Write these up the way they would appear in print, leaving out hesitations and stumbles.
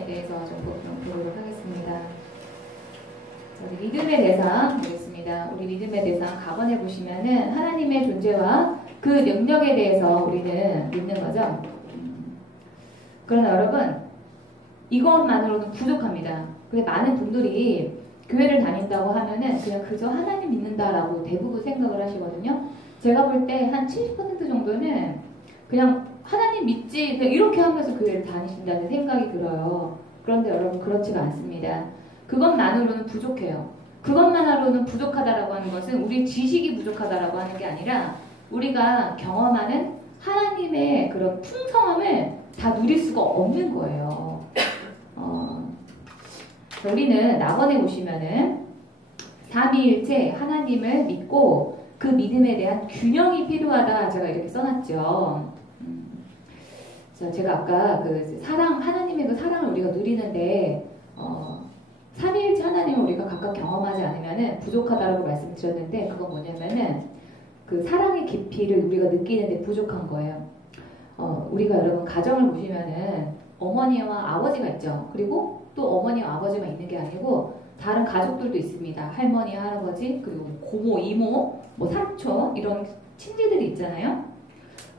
부분에 대해서 좀 보도록 하겠습니다. 우리 믿음의 대상 보겠습니다. 우리 믿음의 대상 가번에 보시면은 하나님의 존재와 그 능력에 대해서 우리는 믿는 거죠. 그러나 여러분, 이것만으로는 부족합니다. 근데 많은 분들이 교회를 다닌다고 하면은 그냥 그저 하나님 믿는다라고 대부분 생각을 하시거든요. 제가 볼 때 한 70% 정도는 그냥 하나님 믿지 그냥 이렇게 하면서 교회를 다니신다는 생각이 들어요. 그런데 여러분 그렇지가 않습니다. 그것만으로는 부족해요. 그것만으로는 부족하다라고 하는 것은 우리 지식이 부족하다라고 하는 게 아니라 우리가 경험하는 하나님의 그런 풍성함을 다 누릴 수가 없는 거예요. 우리는 낙원에 보시면은 삼위일체 하나님을 믿고 그 믿음에 대한 균형이 필요하다 제가 이렇게 써놨죠. 제가 아까 그 사랑, 하나님의 그 사랑을 우리가 누리는데 삼위일체 하나님을 우리가 각각 경험하지 않으면은 부족하다라고 말씀드렸는데 그건 뭐냐면은 그 사랑의 깊이를 우리가 느끼는데 부족한 거예요. 우리가 여러분 가정을 보시면은 어머니와 아버지가 있죠. 그리고 또 어머니와 아버지만 있는 게 아니고 다른 가족들도 있습니다. 할머니, 할아버지, 그리고 고모, 이모, 뭐 삼촌 이런 친지들이 있잖아요.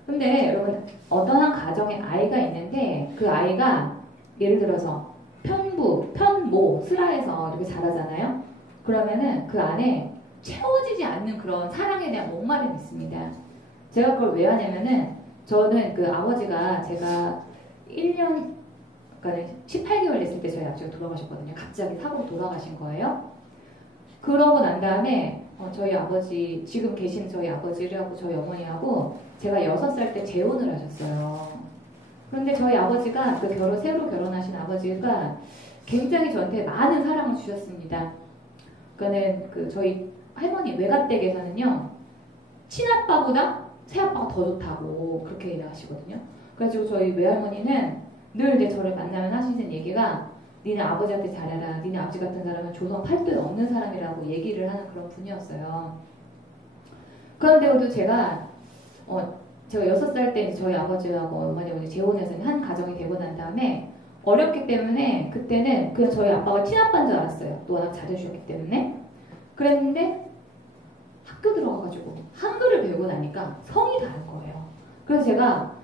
근데 여러분 어떠한 가정에 아이가 있는데 그 아이가 예를 들어서 편부, 편모, 슬하에서 이렇게 자라잖아요. 그러면은 그 안에 채워지지 않는 그런 사랑에 대한 목마름이 있습니다. 제가 그걸 왜 하냐면은 저는 그 아버지가 제가 1년 그러니까 18개월 됐을 때 저희 아버지가 돌아가셨거든요. 갑자기 사고로 돌아가신 거예요. 그러고 난 다음에 저희 아버지 지금 계신 저희 아버지하고 저희 어머니하고 제가 6살 때 재혼을 하셨어요. 그런데 저희 아버지가 그 새로 결혼하신 아버지가 굉장히 저한테 많은 사랑을 주셨습니다. 그러니까는 그 저희 할머니 외가댁에서는요 친아빠보다 새아빠가 더 좋다고 그렇게 얘기하시거든요. 그래가지고 저희 외할머니는 늘 이제 저를 만나면 하시는 얘기가 니네 아버지한테 잘해라. 니네 아버지 같은 사람은 조선 팔도에 없는 사람이라고 얘기를 하는 그런 분이었어요. 그런데도 제가 6살 때 저희 아버지하고 어머니하고 재혼해서 한 가정이 되고 난 다음에 어렵기 때문에 그때는 그냥 저희 아빠가 친아빠인 줄 알았어요. 또 워낙 잘해주셨기 때문에. 그랬는데 학교 들어가가지고 한글을 배우고 나니까 성이 다른 거예요. 그래서 제가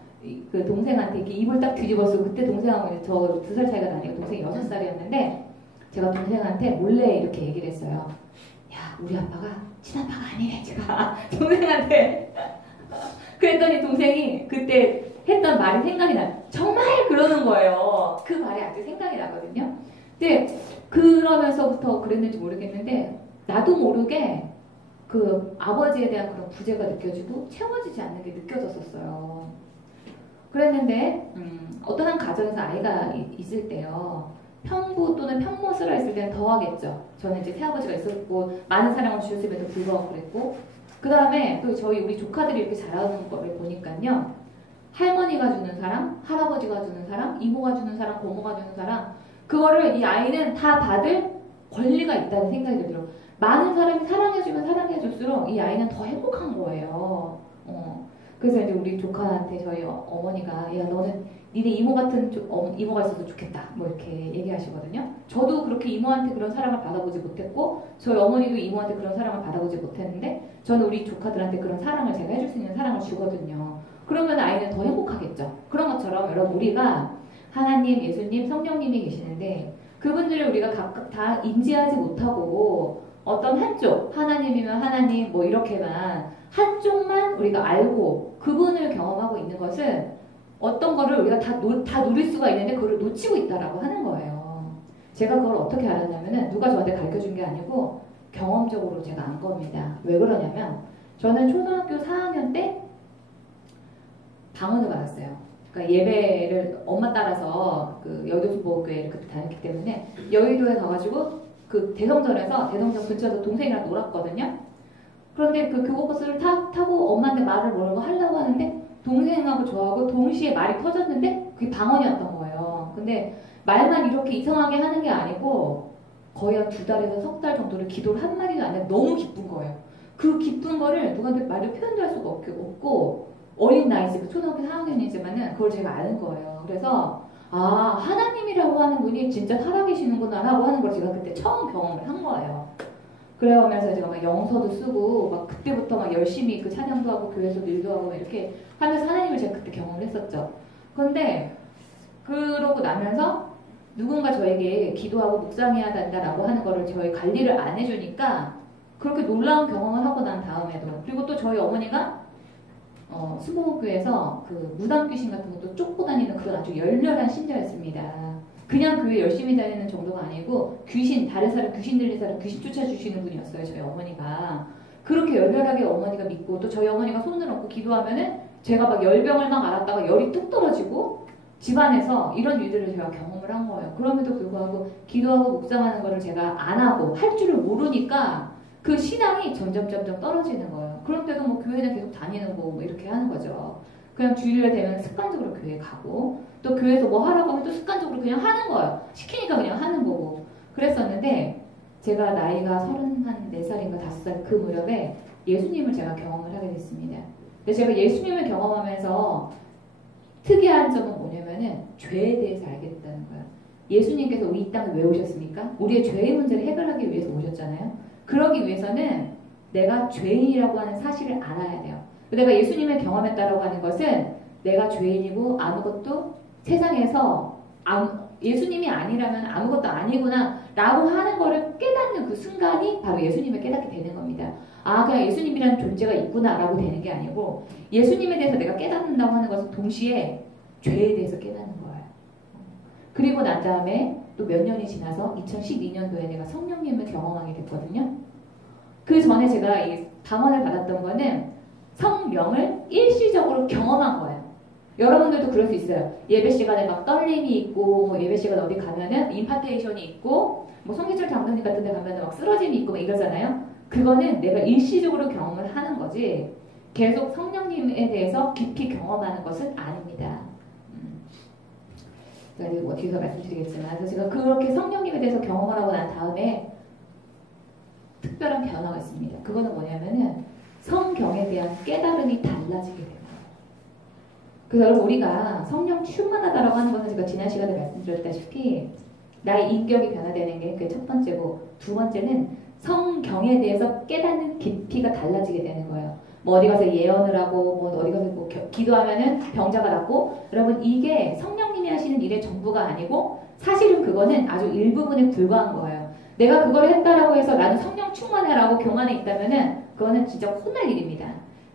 그 동생한테 이렇게 입을 딱 뒤집었어요. 그때 동생하고 저 2살 차이가 나니까 동생이 6살이었는데 제가 동생한테 몰래 이렇게 얘기를 했어요. 야, 우리 아빠가 친아빠가 아니래. 제가 동생한테 그랬더니 동생이 그때 했던 말이 생각이 나요. 정말 그러는 거예요. 그 말이 아직 생각이 나거든요. 근데 그러면서부터 그랬는지 모르겠는데 나도 모르게 그 아버지에 대한 그런 부재가 느껴지고 채워지지 않는 게 느껴졌었어요. 그랬는데 어떠한 가정에서 아이가 있을 때요. 편부 또는 편모스라 있을 때는 더 하겠죠. 저는 이제 새아버지가 있었고 많은 사랑을 주셨음에도 불구하고 그랬고 그 다음에 또 우리 조카들이 이렇게 자라는 거를 보니까요. 할머니가 주는 사랑, 할아버지가 주는 사랑, 이모가 주는 사랑, 고모가 주는 사랑 그거를 이 아이는 다 받을 권리가 있다는 생각이 들더라고요. 많은 사람이 사랑해주면 사랑해줄수록 이 아이는 더 행복한 거예요. 그래서 이제 우리 조카한테 저희 어머니가 야 너는 니네 이모 같은 이모가 있어도 좋겠다 뭐 이렇게 얘기하시거든요. 저도 그렇게 이모한테 그런 사랑을 받아보지 못했고 저희 어머니도 이모한테 그런 사랑을 받아보지 못했는데 저는 우리 조카들한테 그런 사랑을 제가 해줄 수 있는 사랑을 주거든요. 그러면 아이는 더 행복하겠죠. 그런 것처럼 여러분 우리가 하나님, 예수님, 성령님이 계시는데 그분들을 우리가 각각 다 인지하지 못하고 어떤 한쪽 하나님이면 하나님 뭐 이렇게만 한쪽만 우리가 알고 그분을 경험하고 있는 것은 어떤 거를 우리가 다 누릴 수가 있는데 그걸 놓치고 있다라고 하는 거예요. 제가 그걸 어떻게 알았냐면은 누가 저한테 가르쳐 준 게 아니고 경험적으로 제가 안 겁니다. 왜 그러냐면 저는 초등학교 4학년 때 방언을 받았어요. 그러니까 예배를 엄마 따라서 그 여교수보교회를 그때 다녔기 때문에 여의도에 가가지고 그 대성전에서 대성전 근처에서 동생이랑 놀았거든요. 그런데 그 교복버스를 타고 엄마한테 말을 뭐라고 하려고 하는데 동생하고 저하고 동시에 말이 터졌는데 그게 방언이었던 거예요. 근데 말만 이렇게 이상하게 하는 게 아니고 거의 한 2달에서 3달 정도를 기도를 한 마디도 안 해도 너무 기쁜 거예요. 그 기쁜 거를 누구한테 말로 표현도 할 수가 없고 어린 나이지 초등학교 4학년이지만은 그걸 제가 아는 거예요. 그래서 아, 하나님이라고 하는 분이 진짜 살아계시는구나 라고 하는 걸 제가 그때 처음 경험을 한 거예요. 그러면서 제가 막 영서도 쓰고 막 그때부터 막 열심히 그 찬양도 하고 교회에서 일도 하고 이렇게 하면서 하나님을 제가 그때 경험을 했었죠. 그런데 그러고 나면서 누군가 저에게 기도하고 묵상해야 된다라고 하는 거를 저희 관리를 안 해주니까 그렇게 놀라운 경험을 하고 난 다음에도, 그리고 또 저희 어머니가 수목교에서 그 무당 귀신 같은 것도 쫓고 다니는 그런 아주 열렬한 신자였습니다. 그냥 교회 열심히 다니는 정도가 아니고 귀신, 다른 사람 귀신 들린 사람 귀신 쫓아주시는 분이었어요. 저희 어머니가. 그렇게 열렬하게 어머니가 믿고, 또 저희 어머니가 손을 얹고 기도하면은 제가 막 열병을 막 앓았다가 열이 뚝 떨어지고 집안에서 이런 일들을 제가 경험을 한 거예요. 그럼에도 불구하고 기도하고 묵상하는 거를 제가 안 하고 할 줄을 모르니까 그 신앙이 점점 떨어지는 거예요. 그런데도 뭐 교회는 계속 다니는 거고 뭐 이렇게 하는 거죠. 그냥 주일날 되면 습관적으로 교회 가고, 또 교회에서 뭐 하라고 하면 또 습관적으로 그냥 하는 거예요. 시키니까 그냥 하는 거고. 그랬었는데 제가 나이가 34살인가 5살 그 무렵에 예수님을 제가 경험을 하게 됐습니다. 근데 제가 예수님을 경험하면서 특이한 점은 뭐냐면은 죄에 대해서 알게 됐다는 거예요. 예수님께서 이 땅에 왜 오셨습니까? 우리의 죄의 문제를 해결하기 위해서 오셨잖아요. 그러기 위해서는 내가 죄인이라고 하는 사실을 알아야 돼요. 내가 예수님을 경험했다라고 하는 것은 내가 죄인이고 아무것도 세상에서 예수님이 아니라면 아무것도 아니구나 라고 하는 거를 깨닫는 그 순간이 바로 예수님을 깨닫게 되는 겁니다. 아, 그냥 예수님이라는 존재가 있구나 라고 되는 게 아니고, 예수님에 대해서 내가 깨닫는다고 하는 것은 동시에 죄에 대해서 깨닫는 거예요. 그리고 난 다음에 또 몇 년이 지나서 2012년도에 내가 성령님을 경험하게 됐거든요. 그 전에 제가 이 방언을 받았던 거는 성령을 일시적으로 경험한 거예요. 여러분들도 그럴 수 있어요. 예배 시간에 막 떨림이 있고, 뭐 예배 시간 어디 가면은 임파테이션이 있고, 뭐 송기철 장로님 같은 데 가면은 막 쓰러짐이 있고 막 이러잖아요. 그거는 내가 일시적으로 경험을 하는 거지 계속 성령님에 대해서 깊이 경험하는 것은 아닙니다. 제가 뭐 뒤에서 말씀드리겠지만, 그래서 제가 그렇게 성령님에 대해서 경험을 하고 난 다음에 특별한 변화가 있습니다. 그거는 뭐냐면은 성경에 대한 깨달음이 달라지게 돼요. 그래서 여러분, 우리가 성령 충만하다라고 하는 것은 제가 지난 시간에 말씀드렸다시피 나의 인격이 변화되는 게 그게 첫 번째고, 두 번째는 성경에 대해서 깨닫는 깊이가 달라지게 되는 거예요. 뭐 어디 가서 예언을 하고, 뭐 어디 가서 뭐 기도하면은 병자가 낫고, 여러분 이게 성령님이 하시는 일의 전부가 아니고 사실은 그거는 아주 일부분에 불과한 거예요. 내가 그걸 했다라고 해서 나는 성령 충만해라고 교만에 있다면은 그거는 진짜 혼날 일입니다.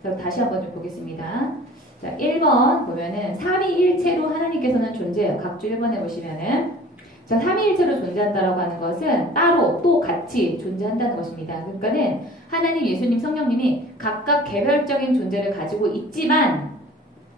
그래서 다시 한번 좀 보겠습니다. 자, 1번 보면은 삼위일체로 하나님께서는 존재해요. 각주 1번에 보시면은, 자, 삼위일체로 존재한다라고 하는 것은 따로 또 같이 존재한다는 것입니다. 그러니까는 하나님, 예수님, 성령님이 각각 개별적인 존재를 가지고 있지만,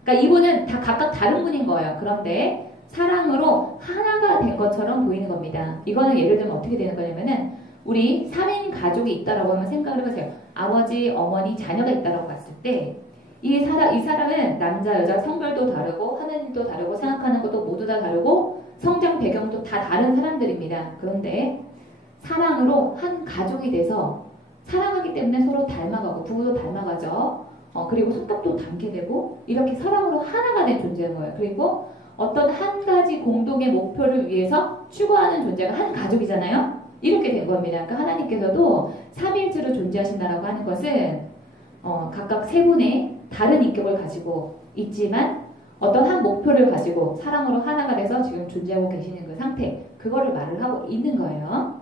그러니까 이분은 다 각각 다른 분인 거예요. 그런데 사랑으로 하나가 된 것처럼 보이는 겁니다. 이거는 예를 들면 어떻게 되는 거냐면은, 우리 3인 가족이 있다라고 한번 생각을 해보세요. 아버지, 어머니, 자녀가 있다라고 봤을 때 이 사람은 남자, 여자, 성별도 다르고 하나님도 다르고 생각하는 것도 모두 다 다르고 성장 배경도 다 다른 사람들입니다. 그런데 사랑으로 한 가족이 돼서 사랑하기 때문에 서로 닮아가고, 부부도 닮아가죠. 그리고 성격도 닮게 되고, 이렇게 사랑으로 하나가 된 존재인 거예요. 그리고 어떤 한 가지 공동의 목표를 위해서 추구하는 존재가 한 가족이잖아요. 이렇게 된 겁니다. 그러니까 하나님께서도 삼위일체로 존재하신다라고 하는 것은 각각 세 분의 다른 인격을 가지고 있지만 어떤 한 목표를 가지고 사랑으로 하나가 돼서 지금 존재하고 계시는 그 상태, 그거를 말을 하고 있는 거예요.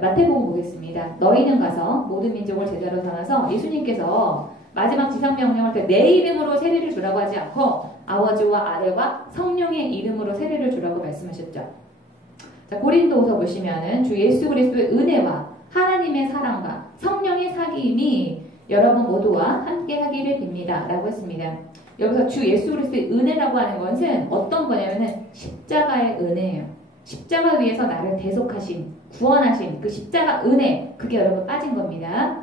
마태복음 보겠습니다. 너희는 가서 모든 민족을 제자로 삼아서, 예수님께서 마지막 지상명령할 때 내 이름으로 세례를 주라고 하지 않고 아버지와 아들과 성령의 이름으로 세례를 주라고 말씀하셨죠. 자, 고린도후서 보시면은 주 예수 그리스도의 은혜와 하나님의 사랑과 성령의 사귐이 여러분 모두와 함께 하기를 빕니다 라고 했습니다. 여기서 주 예수 그리스도의 은혜라고 하는 것은 어떤 거냐면은 십자가의 은혜예요. 십자가 위에서 나를 대속하신, 구원하신 그 십자가 은혜, 그게 여러분 빠진 겁니다.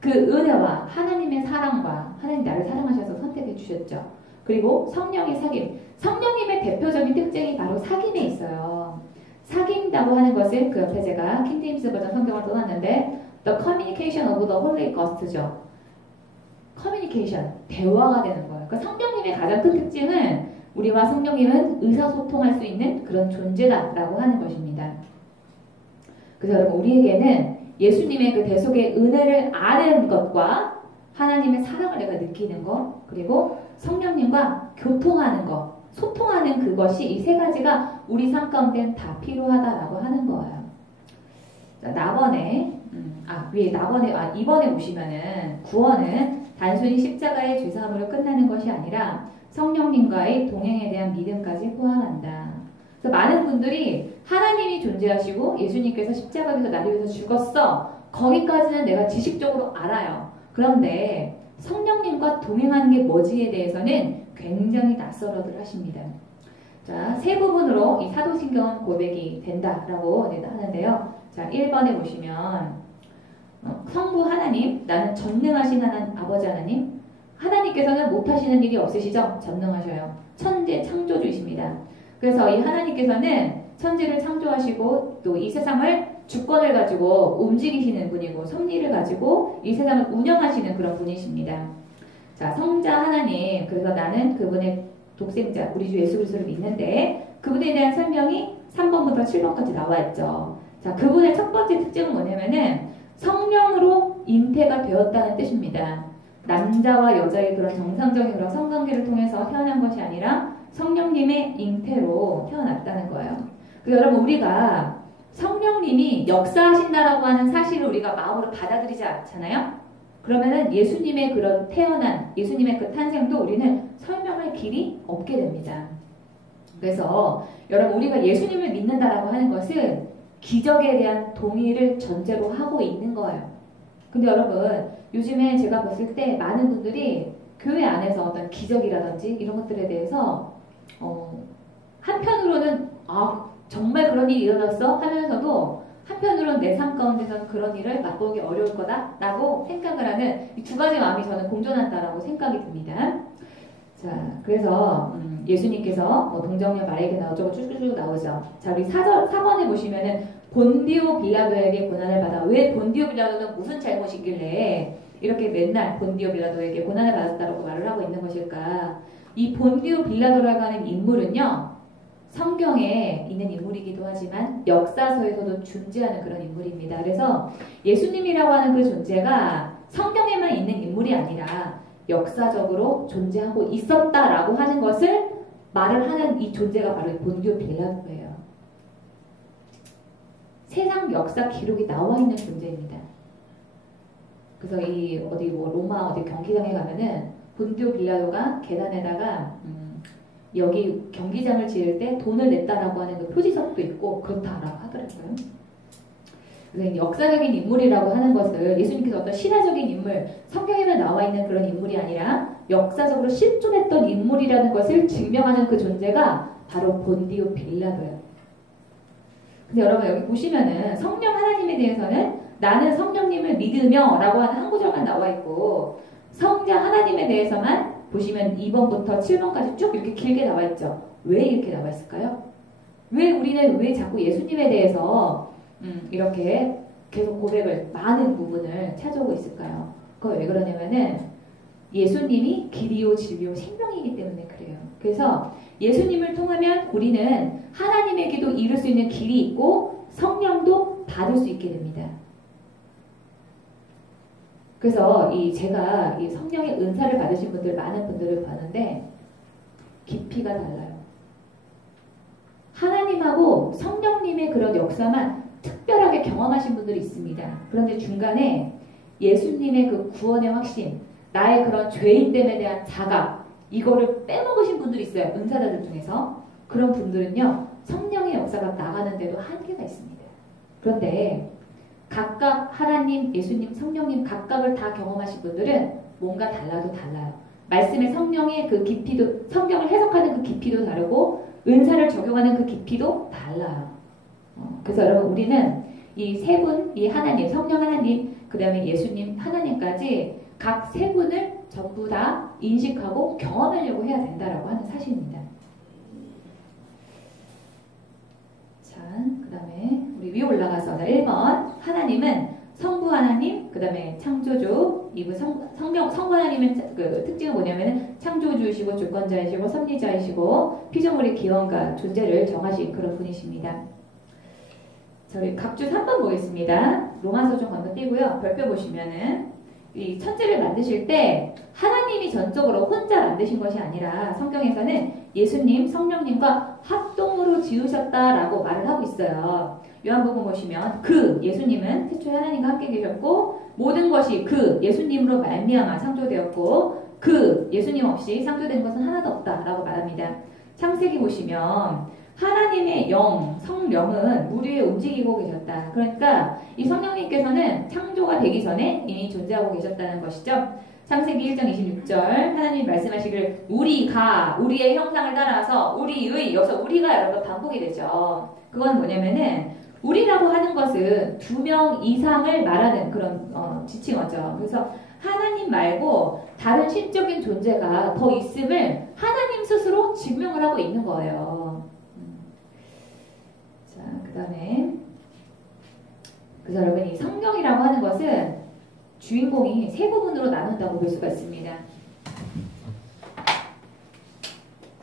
그 은혜와 하나님의 사랑과, 하나님 나를 사랑하셔서 선택해 주셨죠. 그리고 성령의 사귐, 성령님의 대표적인 특징이 바로 사귐에 있어요. 사귐이라고 하는 것은 그 옆에 제가 킹제임스 버전 성경을 써놨는데 The communication of the Holy Ghost죠. 커뮤니케이션, 대화가 되는 거예요. 그러니까 성령님의 가장 큰 특징은 우리와 성령님은 의사소통할 수 있는 그런 존재다라고 하는 것입니다. 그래서 여러분 우리에게는 예수님의 그 대속의 은혜를 아는 것과 하나님의 사랑을 내가 느끼는 것, 그리고 성령님과 교통하는 것, 소통하는 그것이 이 세 가지가 우리 삶 가운데는 다 필요하다라고 하는 거예요. 자, 이번에 보시면은 구원은 단순히 십자가의 죄사함으로 끝나는 것이 아니라 성령님과의 동행에 대한 믿음까지 포함한다. 그래서 많은 분들이 하나님이 존재하시고 예수님께서 십자가에서 나를 위해서 죽었어. 거기까지는 내가 지식적으로 알아요. 그런데 성령님과 동행하는 게 뭐지에 대해서는 굉장히 낯설어들 하십니다. 자, 세 부분으로 이 사도신경은 고백이 된다라고 하는데요. 자, 1번에 보시면 성부 하나님, 나는 전능하신 아버지 하나님. 하나님께서는 못하시는 일이 없으시죠? 전능하셔요. 천재 창조주이십니다. 그래서 이 하나님께서는 천지를 창조하시고 또 이 세상을 주권을 가지고 움직이시는 분이고 섭리를 가지고 이 세상을 운영하시는 그런 분이십니다. 자, 성자 하나님, 그래서 나는 그분의 독생자, 우리 주 예수 그리스도를 믿는데 그분에 대한 설명이 3번부터 7번까지 나와 있죠. 자, 그분의 첫 번째 특징은 뭐냐면은 성령으로 잉태가 되었다는 뜻입니다. 남자와 여자의 그런 정상적인 그런 성관계를 통해서 태어난 것이 아니라 성령님의 잉태로 태어났다는 거예요. 그래서 여러분 우리가 성령님이 역사하신다라고 하는 사실을 우리가 마음으로 받아들이지 않잖아요. 그러면은 예수님의 그런 태어난, 예수님의 그 탄생도 우리는 설명할 길이 없게 됩니다. 그래서 여러분 우리가 예수님을 믿는다라고 하는 것은 기적에 대한 동의를 전제로 하고 있는 거예요. 근데 여러분 요즘에 제가 봤을 때 많은 분들이 교회 안에서 어떤 기적이라든지 이런 것들에 대해서 한편으로는 정말 그런 일이 일어났어 하면서도 한편으로는 내 삶 가운데서는 그런 일을 맛보기 어려울 거다라고 생각을 하는 이 두 가지 마음이 저는 공존한다라고 생각이 듭니다. 자, 그래서 예수님께서 동정녀 마리아에게 나오고 쭉쭉쭉 나오죠. 자, 우리 4번에 보시면은 본디오 빌라도에게 고난을 받아. 왜 본디오 빌라도는 무슨 잘못이 있길래 이렇게 맨날 본디오 빌라도에게 고난을 받았다고 말을 하고 있는 것일까? 이 본디오 빌라도라고 하는 인물은요, 성경에 있는 인물이기도 하지만 역사서에서도 존재하는 그런 인물입니다. 그래서 예수님이라고 하는 그 존재가 성경에만 있는 인물이 아니라 역사적으로 존재하고 있었다라고 하는 것을 말을 하는 이 존재가 바로 본디오 빌라도예요. 세상 역사 기록이 나와 있는 존재입니다. 그래서 이 로마 경기장에 가면은 본디오 빌라도가 계단에다가 여기 경기장을 지을 때 돈을 냈다라고 하는 그 표지석도 있고 그렇다라고 하더라고요. 그래서 역사적인 인물이라고 하는 것을 예수님께서 어떤 신화적인 인물, 성경에만 나와 있는 그런 인물이 아니라 역사적으로 실존했던 인물이라는 것을 증명하는 그 존재가 바로 본디오 빌라도예요. 근데 여러분 여기 보시면은 성령 하나님에 대해서는 나는 성령님을 믿으며 라고 하는 한 구절만 나와 있고 성자 하나님에 대해서만 보시면 2번부터 7번까지 쭉 이렇게 길게 나와 있죠. 왜 이렇게 나와 있을까요? 왜 자꾸 예수님에 대해서 이렇게 계속 고백을 많은 부분을 찾아오고 있을까요? 그거 왜 그러냐면은 예수님이 길이요 진리요 생명이기 때문에 그래요. 그래서 예수님을 통하면 우리는 하나님에게도 이룰 수 있는 길이 있고 성령도 받을 수 있게 됩니다. 그래서 제가 이 성령의 은사를 받으신 분들 많은 분들을 봤는데 깊이가 달라요. 하나님하고 성령님의 그런 역사만 특별하게 경험하신 분들이 있습니다. 그런데 중간에 예수님의 그 구원의 확신, 나의 그런 죄인됨에 대한 자각, 이거를 빼먹으신 분들이 있어요. 은사자들 중에서. 그런 분들은요, 성령의 역사가 나가는데도 한계가 있습니다. 그런데 각각 하나님, 예수님, 성령님 각각을 다 경험하신 분들은 뭔가 달라도 달라요. 말씀의 성령의 그 깊이도, 성경을 해석하는 그 깊이도 다르고 은사를 적용하는 그 깊이도 달라요. 그래서 여러분 우리는 이 세 분, 이 하나님, 성령 하나님, 그 다음에 예수님 하나님까지 각 세 분을 전부 다 인식하고 경험하려고 해야 된다라고 하는 사실입니다. 자, 그 다음에 우리 위에 올라가서 1번 하나님은 성부 하나님, 그 다음에 창조주 이분 성부 하나님의 그 특징은 뭐냐면 창조주이시고 주권자이시고 섭리자이시고 피조물의 기원과 존재를 정하신 그런 분이십니다. 저희 각주 3번 보겠습니다. 로마서 좀 건너뛰고요. 별표 보시면은 이 천지를 만드실 때 하나님이 전적으로 혼자 만드신 것이 아니라 성경에서는 예수님, 성령님과 합동으로 지으셨다라고 말을 하고 있어요. 요한복음 보시면 그 예수님은 태초에 하나님과 함께 계셨고 모든 것이 그 예수님으로 말미암아 창조되었고 그 예수님 없이 창조된 것은 하나도 없다라고 말합니다. 창세기 보시면 하나님의 영, 성령은 물 위에 움직이고 계셨다. 그러니까 이 성령님께서는 창조가 되기 전에 이미 존재하고 계셨다는 것이죠. 창세기 1장 26절 하나님이 말씀하시기를 우리가 우리의 형상을 따라서 우리의 여기서 우리가 여러분 반복이 되죠. 그건 뭐냐면은 우리라고 하는 것은 2명 이상을 말하는 그런 지칭어죠. 그래서 하나님 말고 다른 신적인 존재가 더 있음을 하나님 스스로 증명을 하고 있는 거예요. 자, 그 다음에 그래서 여러분 이 성경이라고 하는 것은 주인공이 세 부분으로 나눈다고 볼 수가 있습니다.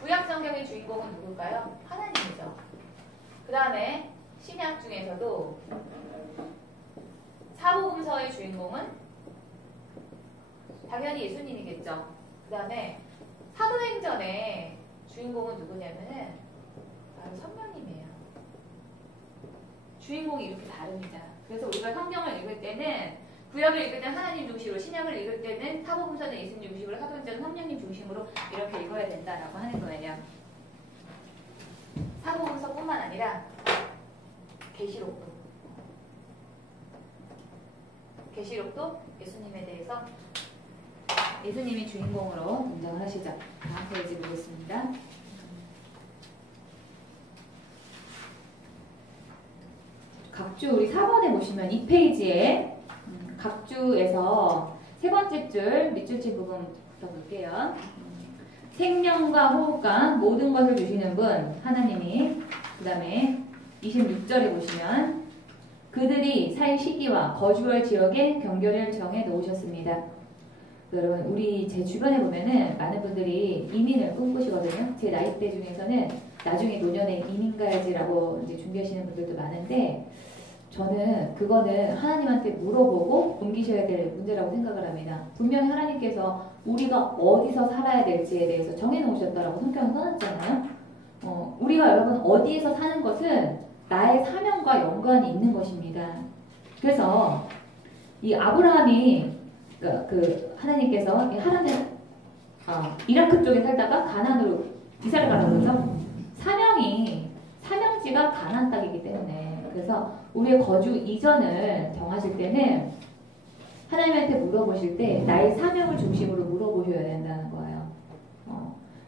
구약 성경의 주인공은 누굴까요? 하나님이죠. 그 다음에 신약 중에서도 사복음서의 주인공은 당연히 예수님이겠죠. 그 다음에 사도행전의 주인공은 누구냐면은 바로 성령님이에요. 주인공이 이렇게 다릅니다. 그래서 우리가 성경을 읽을 때는 구약을 읽을 때는 하나님 중심으로, 신약을 읽을 때는 사복음서는 예수님 중심으로, 사도행전은 성령님 중심으로 이렇게 읽어야 된다라고 하는 거예요. 사복음서뿐만 아니라 계시록도 예수님에 대해서 예수님이 주인공으로 등장을 하시죠. 다음 페이지 보겠습니다. 각주 우리 4번에 보시면 이 페이지에 각주에서 세 번째 줄 밑줄친 부분부터 볼게요. 생명과 호흡과 모든 것을 주시는 분 하나님이, 그 다음에 26절에 보시면 그들이 살 시기와 거주할 지역에 경계를 정해 놓으셨습니다. 여러분 우리 제 주변에 보면은 많은 분들이 이민을 꿈꾸시거든요. 제 나이대 중에서는 나중에 노년에 이민 가야지라고 이제 준비하시는 분들도 많은데 저는 그거는 하나님한테 물어보고 옮기셔야 될 문제라고 생각을 합니다. 분명히 하나님께서 우리가 어디서 살아야 될지에 대해서 정해놓으셨다라고 성경에 써놨잖아요. 우리가 여러분 어디에서 사는 것은 나의 사명과 연관이 있는 것입니다. 그래서 이 아브라함이 하나님께서 하란cu이라크 쪽에 살다가 가나안으로 이사를 가라고 그러죠. 사명지가 가나안 땅이기 때문에 그래서 우리의 거주 이전을 정하실 때는 하나님한테 물어보실 때 나의 사명을 중심으로 물어보셔야 된다는 거예요.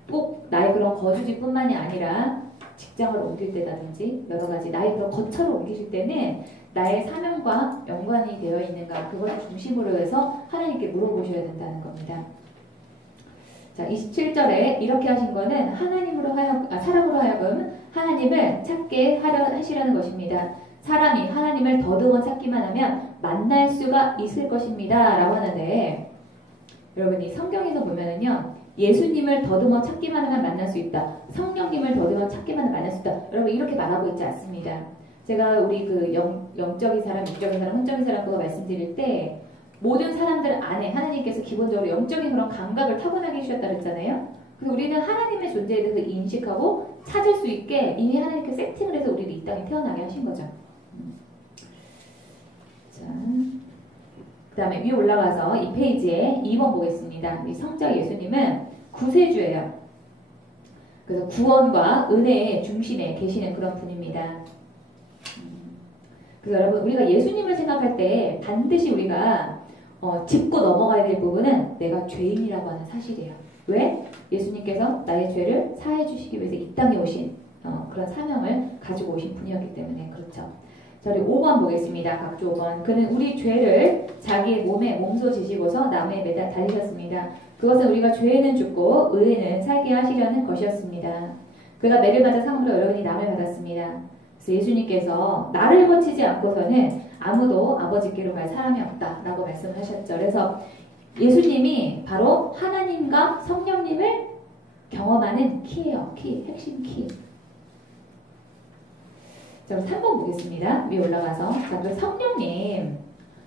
꼭 나의 그런 거주지뿐만이 아니라 직장을 옮길 때라든지 여러 가지 나의 그런 거처를 옮기실 때는 나의 사명과 연관이 되어 있는가 그것을 중심으로 해서 하나님께 물어보셔야 된다는 겁니다. 자, 27절에 이렇게 하신 거는 사람으로 하여금 하나님을 찾게 하시라는 것입니다. 사람이 하나님을 더듬어 찾기만 하면 만날 수가 있을 것입니다. 라고 하는데 여러분이 성경에서 보면은요. 예수님을 더듬어 찾기만 하면 만날 수 있다. 성령님을 더듬어 찾기만 하면 만날 수 있다. 여러분 이렇게 말하고 있지 않습니다. 제가 우리 그 영적인 사람, 육적인 사람, 혼적인 사람 그거 말씀드릴 때 모든 사람들 안에 하나님께서 기본적으로 영적인 그런 감각을 타고나게 해주셨다 그랬잖아요. 그래서 우리는 하나님의 존재에 대해서 인식하고 찾을 수 있게 이미 하나님께 세팅을 해서 우리를 이 땅에 태어나게 하신 거죠. 자, 그 다음에 위에 올라가서 이 페이지에 2번 보겠습니다. 이 성자 예수님은 구세주예요. 그래서 구원과 은혜의 중심에 계시는 그런 분입니다. 그래서 여러분 우리가 예수님을 생각할 때 반드시 우리가 짚고 넘어가야 될 부분은 내가 죄인이라고 하는 사실이에요. 왜? 예수님께서 나의 죄를 사해 주시기 위해서 이 땅에 오신 그런 사명을 가지고 오신 분이었기 때문에 그렇죠. 저희 5번 보겠습니다. 각주 5번. 그는 우리 죄를 자기의 몸에 몸소 지시고서 나무에 매달 달리셨습니다. 그것은 우리가 죄에는 죽고 의에는 살게 하시려는 것이었습니다. 그가 매를 맞아 상으로 여러분이 남을 받았습니다. 그래서 예수님께서 나를 거치지 않고서는 아무도 아버지께로 갈 사람이 없다라고 말씀을 하셨죠. 그래서 예수님이 바로 하나님과 성령님을 경험하는 키예요. 키, 핵심 키. 자, 3번 보겠습니다. 위에 올라가서. 자, 그럼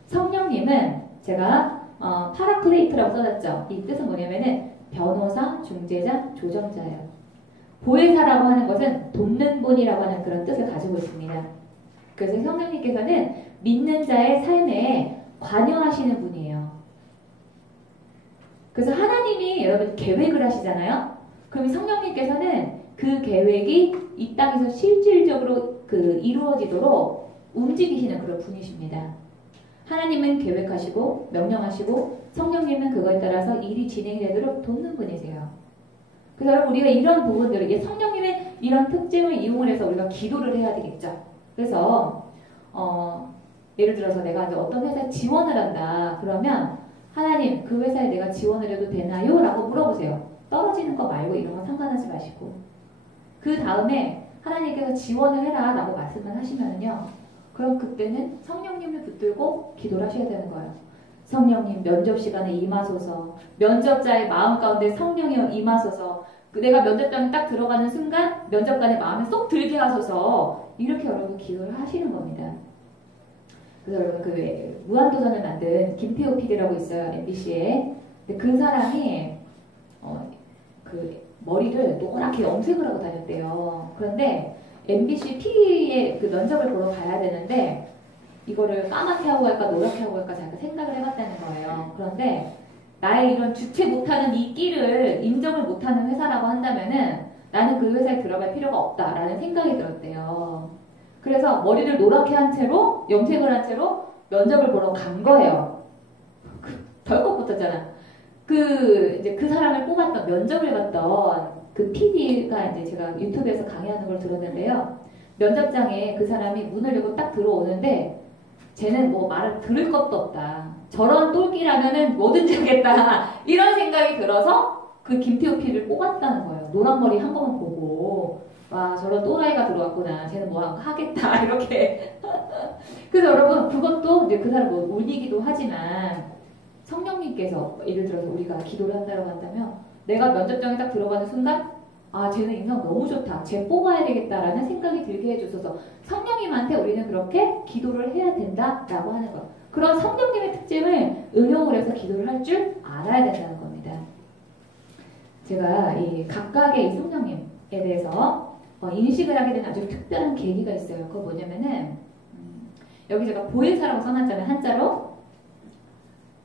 성령님은 제가 파라클레이트라고 써놨죠. 이 뜻은 뭐냐면은 변호사, 중재자, 조정자예요. 보혜사라고 하는 것은 돕는 분이라고 하는 그런 뜻을 가지고 있습니다. 그래서 성령님께서는 믿는 자의 삶에 관여하시는 분이에요. 그래서 하나님이 여러분 계획을 하시잖아요. 그럼 성령님께서는 그 계획이 이 땅에서 실질적으로 이루어지도록 움직이시는 그런 분이십니다. 하나님은 계획하시고 명령하시고 성령님은 그거에 따라서 일이 진행이 되도록 돕는 분이세요. 그래서 여러분 우리가 이런 부분들을 성령님의 이런 특징을 이용을 해서 우리가 기도를 해야 되겠죠. 그래서 예를 들어서 내가 이제 어떤 회사에 지원을 한다. 그러면 하나님 그 회사에 내가 지원을 해도 되나요? 라고 물어보세요. 떨어지는 거 말고 이런 거 상관하지 마시고 그 다음에 하나님께서 지원을 해라 라고 말씀을 하시면요. 그럼 그때는 성령님을 붙들고 기도를 하셔야 되는 거예요. 성령님 면접 시간에 임하소서. 면접자의 마음 가운데 성령이 임하소서. 내가 면접장에 딱 들어가는 순간 면접관의 마음에 쏙 들게 하소서. 이렇게 여러분 기도를 하시는 겁니다. 그래서 여러분 그 무한도전을 만든 김태호 PD라고 있어요. MBC에. 근데 그 사람이 그 머리를 노랗게 염색을 하고 다녔대요. 그런데 MBC PD의 그 면접을 보러 가야 되는데 이거를 까맣게 하고 갈까 노랗게 하고 갈까 자기가 생각을 해봤다는 거예요. 그런데 나의 이런 주체 못하는 이 끼를 인정을 못하는 회사라고 한다면은 나는 그 회사에 들어갈 필요가 없다라는 생각이 들었대요. 그래서 머리를 노랗게 한 채로 염색을 한 채로 면접을 보러 간 거예요. 덜컥 붙었잖아. 이제 그 사람을 뽑았던 면접을 봤던 그 PD가 이제 제가 유튜브에서 강의하는 걸 들었는데요. 면접장에 그 사람이 문을 열고 딱 들어오는데 쟤는 뭐 말을 들을 것도 없다. 저런 똘끼라면은 뭐든지 하겠다. 이런 생각이 들어서 그 김태호 PD를 뽑았다는 거예요. 노란 머리 한 번만 보고 와 저런 또라이가 들어왔구나. 쟤는 뭐 하겠다. 이렇게. 그래서 여러분 그것도 이제 그 사람 뭐 울리기도 하지만 성령님께서 예를 들어서 우리가 기도를 한다고 한다면 내가 면접장에 딱 들어가는 순간 아 쟤는 인성 너무 좋다. 쟤 뽑아야 되겠다라는 생각이 들게 해주셔서 성령님한테 우리는 그렇게 기도를 해야 된다라고 하는 것. 그런 성령님의 특징을 응용을 해서 기도를 할 줄 알아야 된다는 겁니다. 제가 이 각각의 이 성령님에 대해서 인식을 하게 된 아주 특별한 계기가 있어요. 그거 뭐냐면은 여기 제가 보혜사라고 써놨잖아요. 한자로.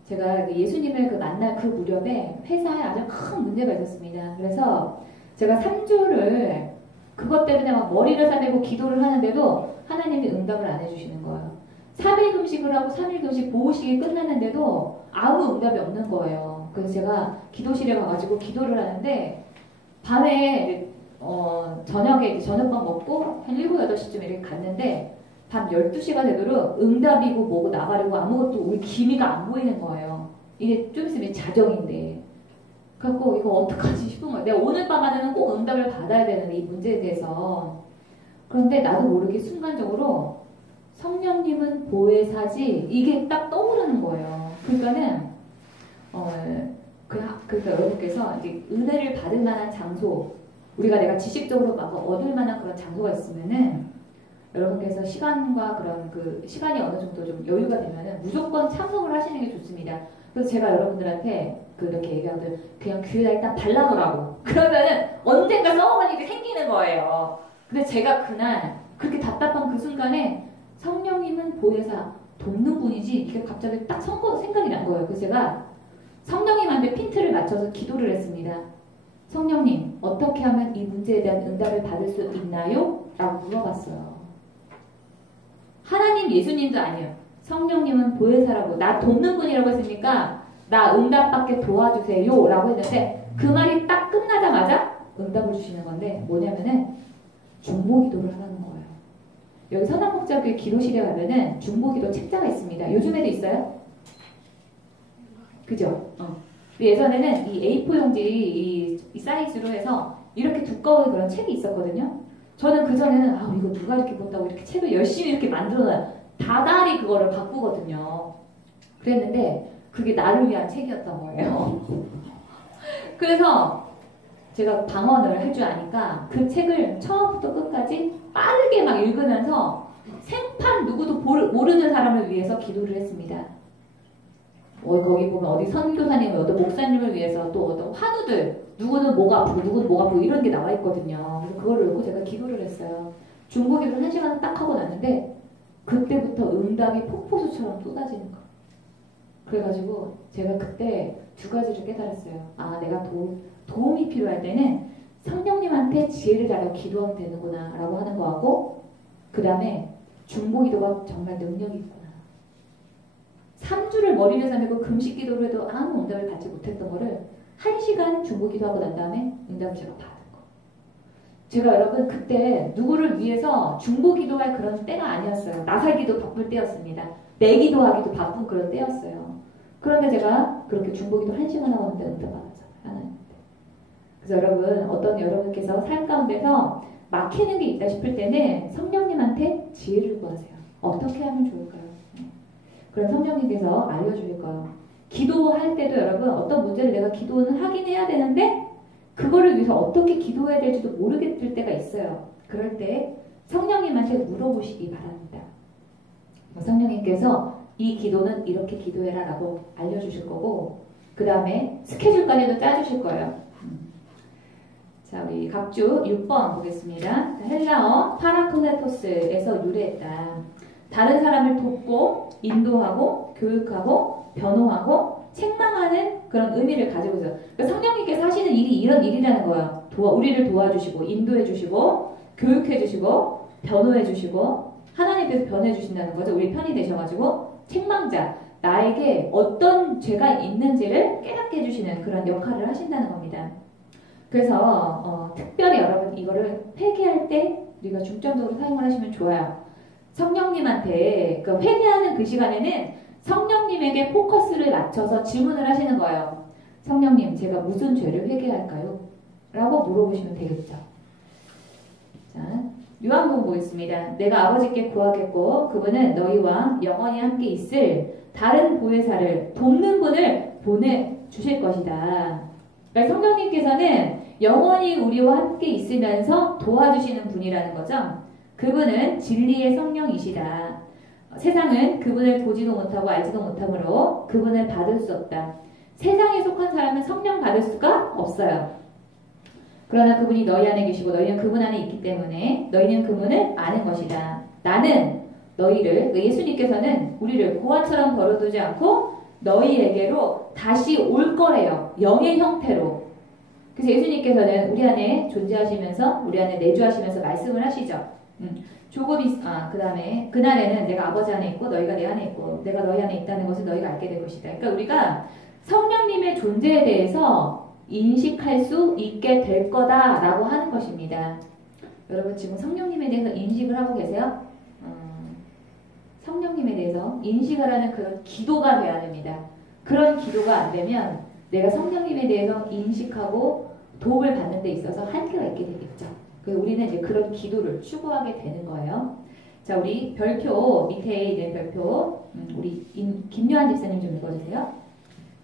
제가 예수님을 만날 그 무렵에 회사에 아주 큰 문제가 있었습니다. 그래서 제가 3주를 그것 때문에 막 머리를 싸매고 기도를 하는데도 하나님이 응답을 안 해주시는 거예요. 3일 금식을 하고 3일 금식 보호식이 끝났는데도 아무 응답이 없는 거예요. 그래서 제가 기도실에 가가지고 기도를 하는데 밤에 저녁에 저녁밥 먹고 한 7, 8시쯤 이렇게 갔는데 밤 12시가 되도록 응답이고 뭐고 나가려고 아무것도 우리 기미가 안 보이는 거예요. 이게 좀 있으면 자정인데. 그래갖고 이거 어떡하지 싶은 거예요. 내가 오늘 밤 안에는 꼭 응답을 받아야 되는 이 문제에 대해서. 그런데 나도 모르게 순간적으로 성령님은 보혜사지 이게 딱 떠오르는 거예요. 그러니까는 그러니까 여러분께서 이제 은혜를 받을 만한 장소 우리가 내가 지식적으로 막 얻을 만한 그런 장소가 있으면은 여러분께서 시간과 그런 시간이 어느 정도 좀 여유가 되면은 무조건 참석을 하시는 게 좋습니다. 그래서 제가 여러분들한테 그렇게 얘기하거든. 그냥 귀에다 일단 발라놓으라고. 그러면은 언젠가 써먹을 일이 생기는 거예요. 근데 제가 그날 그렇게 답답한 그 순간에 성령님은 보혜사 돕는 분이지 이게 갑자기 딱 생각이 난 거예요. 그래서 제가 성령님한테 핀트를 맞춰서 기도를 했습니다. 성령님 어떻게 하면 이 문제에 대한 응답을 받을 수 있나요? 라고 물어봤어요. 하나님 예수님도 아니에요. 성령님은 보혜사라고 나 돕는 분이라고 했으니까 나 응답받게 도와주세요 라고 했는데 그 말이 딱 끝나자마자 응답을 주시는 건데 뭐냐면은 중보기도를 하라는 거예요. 여기 선한목자교회 기도실에 가면은 중보기도 책자가 있습니다. 요즘에도 있어요? 그죠? 예전에는 이 A4 용지 이 사이즈로 해서 이렇게 두꺼운 그런 책이 있었거든요. 저는 그전에는 이거 누가 이렇게 본다고 이렇게 책을 열심히 이렇게 만들어놔요. 다달이 그거를 바꾸거든요. 그랬는데 그게 나를 위한 책이었던 거예요. 그래서 제가 방언을 할 줄 아니까 그 책을 처음부터 끝까지 빠르게 막 읽으면서 생판 누구도 모르는 사람을 위해서 기도를 했습니다. 거기 보면 어디 선교사님을, 어떤 목사님을 위해서, 또 어떤 환우들, 누구는 뭐가 아프고 누구는 뭐가 아프고 이런 게 나와 있거든요. 그래서 그걸 읽고 제가 기도를 했어요. 중보기도를 1시간 딱 하고 났는데 그때부터 응답이 폭포수처럼 쏟아지는 거. 그래가지고 제가 그때 두 가지를 깨달았어요. 아, 내가 도움이 필요할 때는 성령님한테 지혜를 달라고 기도하면 되는구나 라고 하는 거하고, 그 다음에 중보기도가 정말 능력이 있구나. 3주를 머리를 삼고 금식 기도를 해도 아무 응답을 받지 못했던 거를 1시간 중보기도하고 난 다음에 응답을 제가 받은 거. 제가 여러분 그때 누구를 위해서 중보기도할 그런 때가 아니었어요. 나살기도 바쁠 때였습니다. 내 기도하기도 바쁜 그런 때였어요. 그런데 제가 그렇게 중보기도 1시간 하고 있는데 응답 받았잖아요. 하나님한테. 그래서 여러분, 어떤 여러분께서 삶 가운데서 막히는 게 있다 싶을 때는 성령님한테 지혜를 구하세요. 어떻게 하면 좋을까요? 그럼 성령님께서 알려주실 거예요. 기도할 때도 여러분, 어떤 문제를 내가 기도는 하긴 해야 되는데 그거를 위해서 어떻게 기도해야 될지도 모르겠을 때가 있어요. 그럴 때 성령님한테 물어보시기 바랍니다. 성령님께서 이 기도는 이렇게 기도해라 라고 알려주실 거고, 그 다음에 스케줄까지도 짜주실 거예요. 자, 우리 각주 6번 보겠습니다. 헬라어 파라클레토스에서 유래했다. 다른 사람을 돕고 인도하고 교육하고 변호하고 책망하는 그런 의미를 가지고 있어요. 그러니까 성령님께서 하시는 일이 이런 일이라는 거예요. 우리를 도와주시고 인도해 주시고 교육해 주시고 변호해 주시고 하나님께서 변호해 주신다는 거죠. 우리 편이 되셔가지고 책망자, 나에게 어떤 죄가 있는지를 깨닫게 해주시는 그런 역할을 하신다는 겁니다. 그래서 특별히 여러분 이거를 회개할 때 우리가 중점적으로 사용을 하시면 좋아요. 성령님한테 그 회개하는 그 시간에는 성령님에게 포커스를 맞춰서 질문을 하시는 거예요. 성령님, 제가 무슨 죄를 회개할까요? 라고 물어보시면 되겠죠. 자, 요한복음 보겠습니다. 내가 아버지께 구하겠고 그분은 너희와 영원히 함께 있을 다른 보혜사를 돕는 분을 보내주실 것이다. 그러니까 성령님께서는 영원히 우리와 함께 있으면서 도와주시는 분이라는 거죠. 그분은 진리의 성령이시다. 세상은 그분을 보지도 못하고 알지도 못하므로 그분을 받을 수 없다. 세상에 속한 사람은 성령 받을 수가 없어요. 그러나 그분이 너희 안에 계시고 너희는 그분 안에 있기 때문에 너희는 그분을 아는 것이다. 나는 너희를, 예수님께서는 우리를 고아처럼 버려두지 않고 너희에게로 다시 올 거래요. 영의 형태로. 그래서 예수님께서는 우리 안에 존재하시면서 우리 안에 내주하시면서 말씀을 하시죠. 그 다음에 그날에는 내가 아버지 안에 있고 너희가 내 안에 있고 내가 너희 안에 있다는 것을 너희가 알게 될 것이다. 그러니까 우리가 성령님의 존재에 대해서 인식할 수 있게 될 거다라고 하는 것입니다. 여러분 지금 성령님에 대해서 인식을 하고 계세요? 성령님에 대해서 인식을 하는 그런 기도가 돼야 됩니다. 그런 기도가 안 되면 내가 성령님에 대해서 인식하고 도움을 받는 데 있어서 한계가 있게 되겠죠. 그래서 우리는 이제 그런 기도를 추구하게 되는 거예요. 자, 우리 별표 밑에 있는 별표 우리 김요한 집사님 좀 읽어주세요.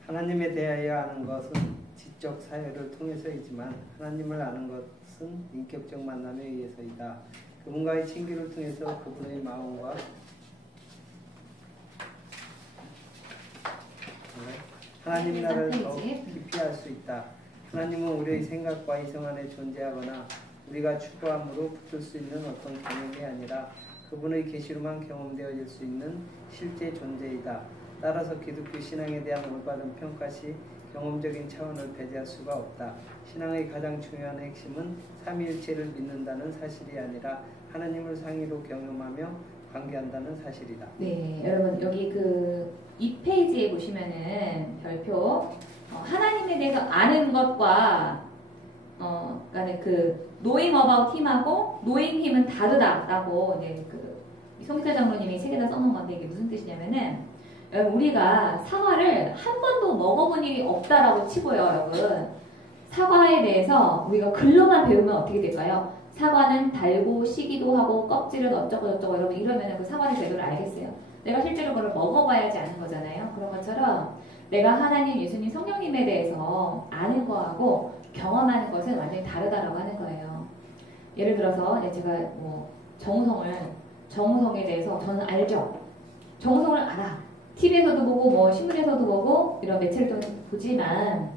하나님에 대하여 아는 것은 지적 사회를 통해서이지만 하나님을 아는 것은 인격적 만남에 의해서이다. 그분과의 친교를 통해서 그분의 마음과 하나님 나라를 더 깊이 알 수 있다. 하나님은 우리의 생각과 이성 안에 존재하거나 우리가 추구함으로 붙을 수 있는 어떤 개념이 아니라 그분의 계시로만 경험되어질 수 있는 실제 존재이다. 따라서 기독교 신앙에 대한 올바른 평가시 경험적인 차원을 배제할 수가 없다. 신앙의 가장 중요한 핵심은 삼위일체를 믿는다는 사실이 아니라 하나님을 상위로 경험하며 관계한다는 사실이다. 네, 여러분 여기 그 2페이지에 보시면은 별표 하나님에 대해서 아는 것과 그러니까 그 knowing about him하고 knowing him은 다르다라고 이제 그 송기자 장로님이 책에다 써놓은 건데 이게 무슨 뜻이냐면은 우리가 사과를 한 번도 먹어본 일이 없다라고 치고요, 여러분. 사과에 대해서 우리가 글로만 배우면 어떻게 될까요? 사과는 달고 시기도 하고 껍질은 어쩌고 저쩌고 여러분 이러면은 그 사과의 제도를 알겠어요. 내가 실제로 그걸 먹어봐야지 아는 거잖아요. 그런 것처럼 내가 하나님, 예수님, 성령님에 대해서 아는 거하고 경험하는 것은 완전히 다르다라고 하는 거예요. 예를 들어서 제가 뭐 정우성에 대해서 저는 알죠. 정우성을 알아. TV에서도 보고 뭐 신문에서도 보고 이런 매체를 통해서 보지만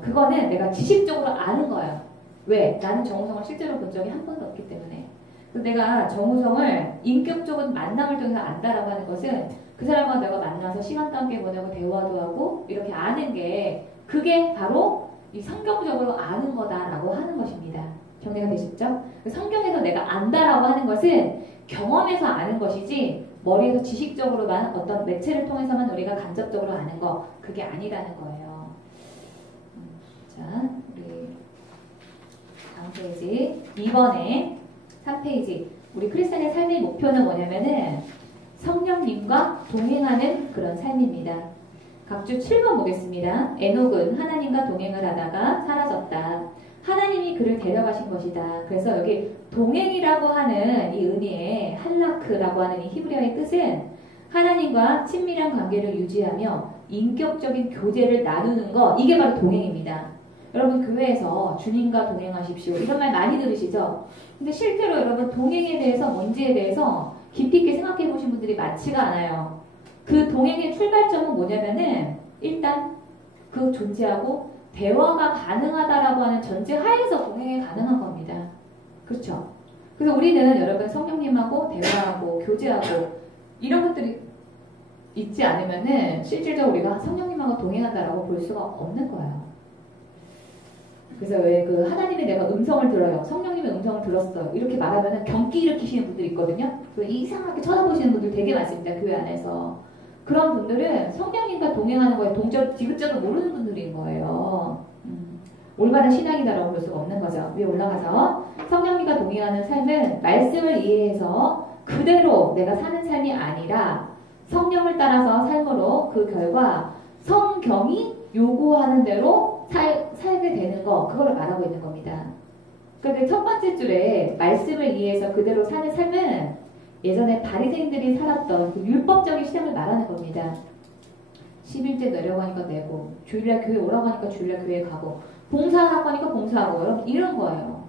그거는 내가 지식적으로 아는 거예요. 왜? 나는 정우성을 실제로 본 적이 한 번도 없기 때문에. 내가 정우성을 인격적인 만남을 통해서 안다라고 하는 것은 그 사람과 내가 만나서 시간도 함께 보내고 대화도 하고 이렇게 아는 게 그게 바로 이 성경적으로 아는 거다라고 하는 것입니다. 정리가 되셨죠? 성경에서 내가 안다라고 하는 것은 경험에서 아는 것이지 머리에서 지식적으로만 어떤 매체를 통해서만 우리가 간접적으로 아는 거 그게 아니라는 거예요. 자, 우리 다음 페이지 2번에 3페이지 우리 크리스찬의 삶의 목표는 뭐냐면은 성령님과 동행하는 그런 삶입니다. 각주 7번 보겠습니다. 에녹은 하나님과 동행을 하다가 사라졌다. 하나님이 그를 데려가신 것이다. 그래서 여기 동행이라고 하는 이 의미의 할라크라고 하는 이 히브리어의 뜻은 하나님과 친밀한 관계를 유지하며 인격적인 교제를 나누는 거 이게 바로 동행입니다. 여러분 교회에서 주님과 동행하십시오 이런 말 많이 들으시죠? 근데 실제로 여러분 동행에 대해서 뭔지에 대해서 깊이 있게 생각해 보신 분들이 많지가 않아요. 그 동행의 출발점은 뭐냐면은 일단 그 존재하고 대화가 가능하다라고 하는 전제 하에서 동행이 가능한 겁니다. 그렇죠? 그래서 우리는 여러분 성령님하고 대화하고 교제하고 이런 것들이 있지 않으면은 실질적으로 우리가 성령님하고 동행한다라고 볼 수가 없는 거예요. 그래서 왜 그 하나님의 내가 음성을 들어요. 성령님의 음성을 들었어요. 이렇게 말하면은 경기 일으키시는 분들이 있거든요. 이상하게 쳐다보시는 분들 되게 많습니다. 교회 안에서. 그런 분들은 성령님과 동행하는 거에 디귿자도 모르는 분들인 거예요. 올바른 신앙이다라고 볼 수가 없는 거죠. 위에 올라가서 성령님과 동행하는 삶은 말씀을 이해해서 그대로 내가 사는 삶이 아니라 성령을 따라서 삶으로 그 결과 성경이 요구하는 대로 살게 되는 거 그걸 말하고 있는 겁니다. 그런데 첫 번째 줄에 말씀을 이해해서 그대로 사는 삶은 예전에 바리새인들이 살았던 그 율법적인 신앙을 말하는 겁니다. 11제 내려고 하니까 내고 주일날 교회 오라고 하니까 주일날 교회 가고 봉사하라고 하니까 봉사하고 이런 거예요.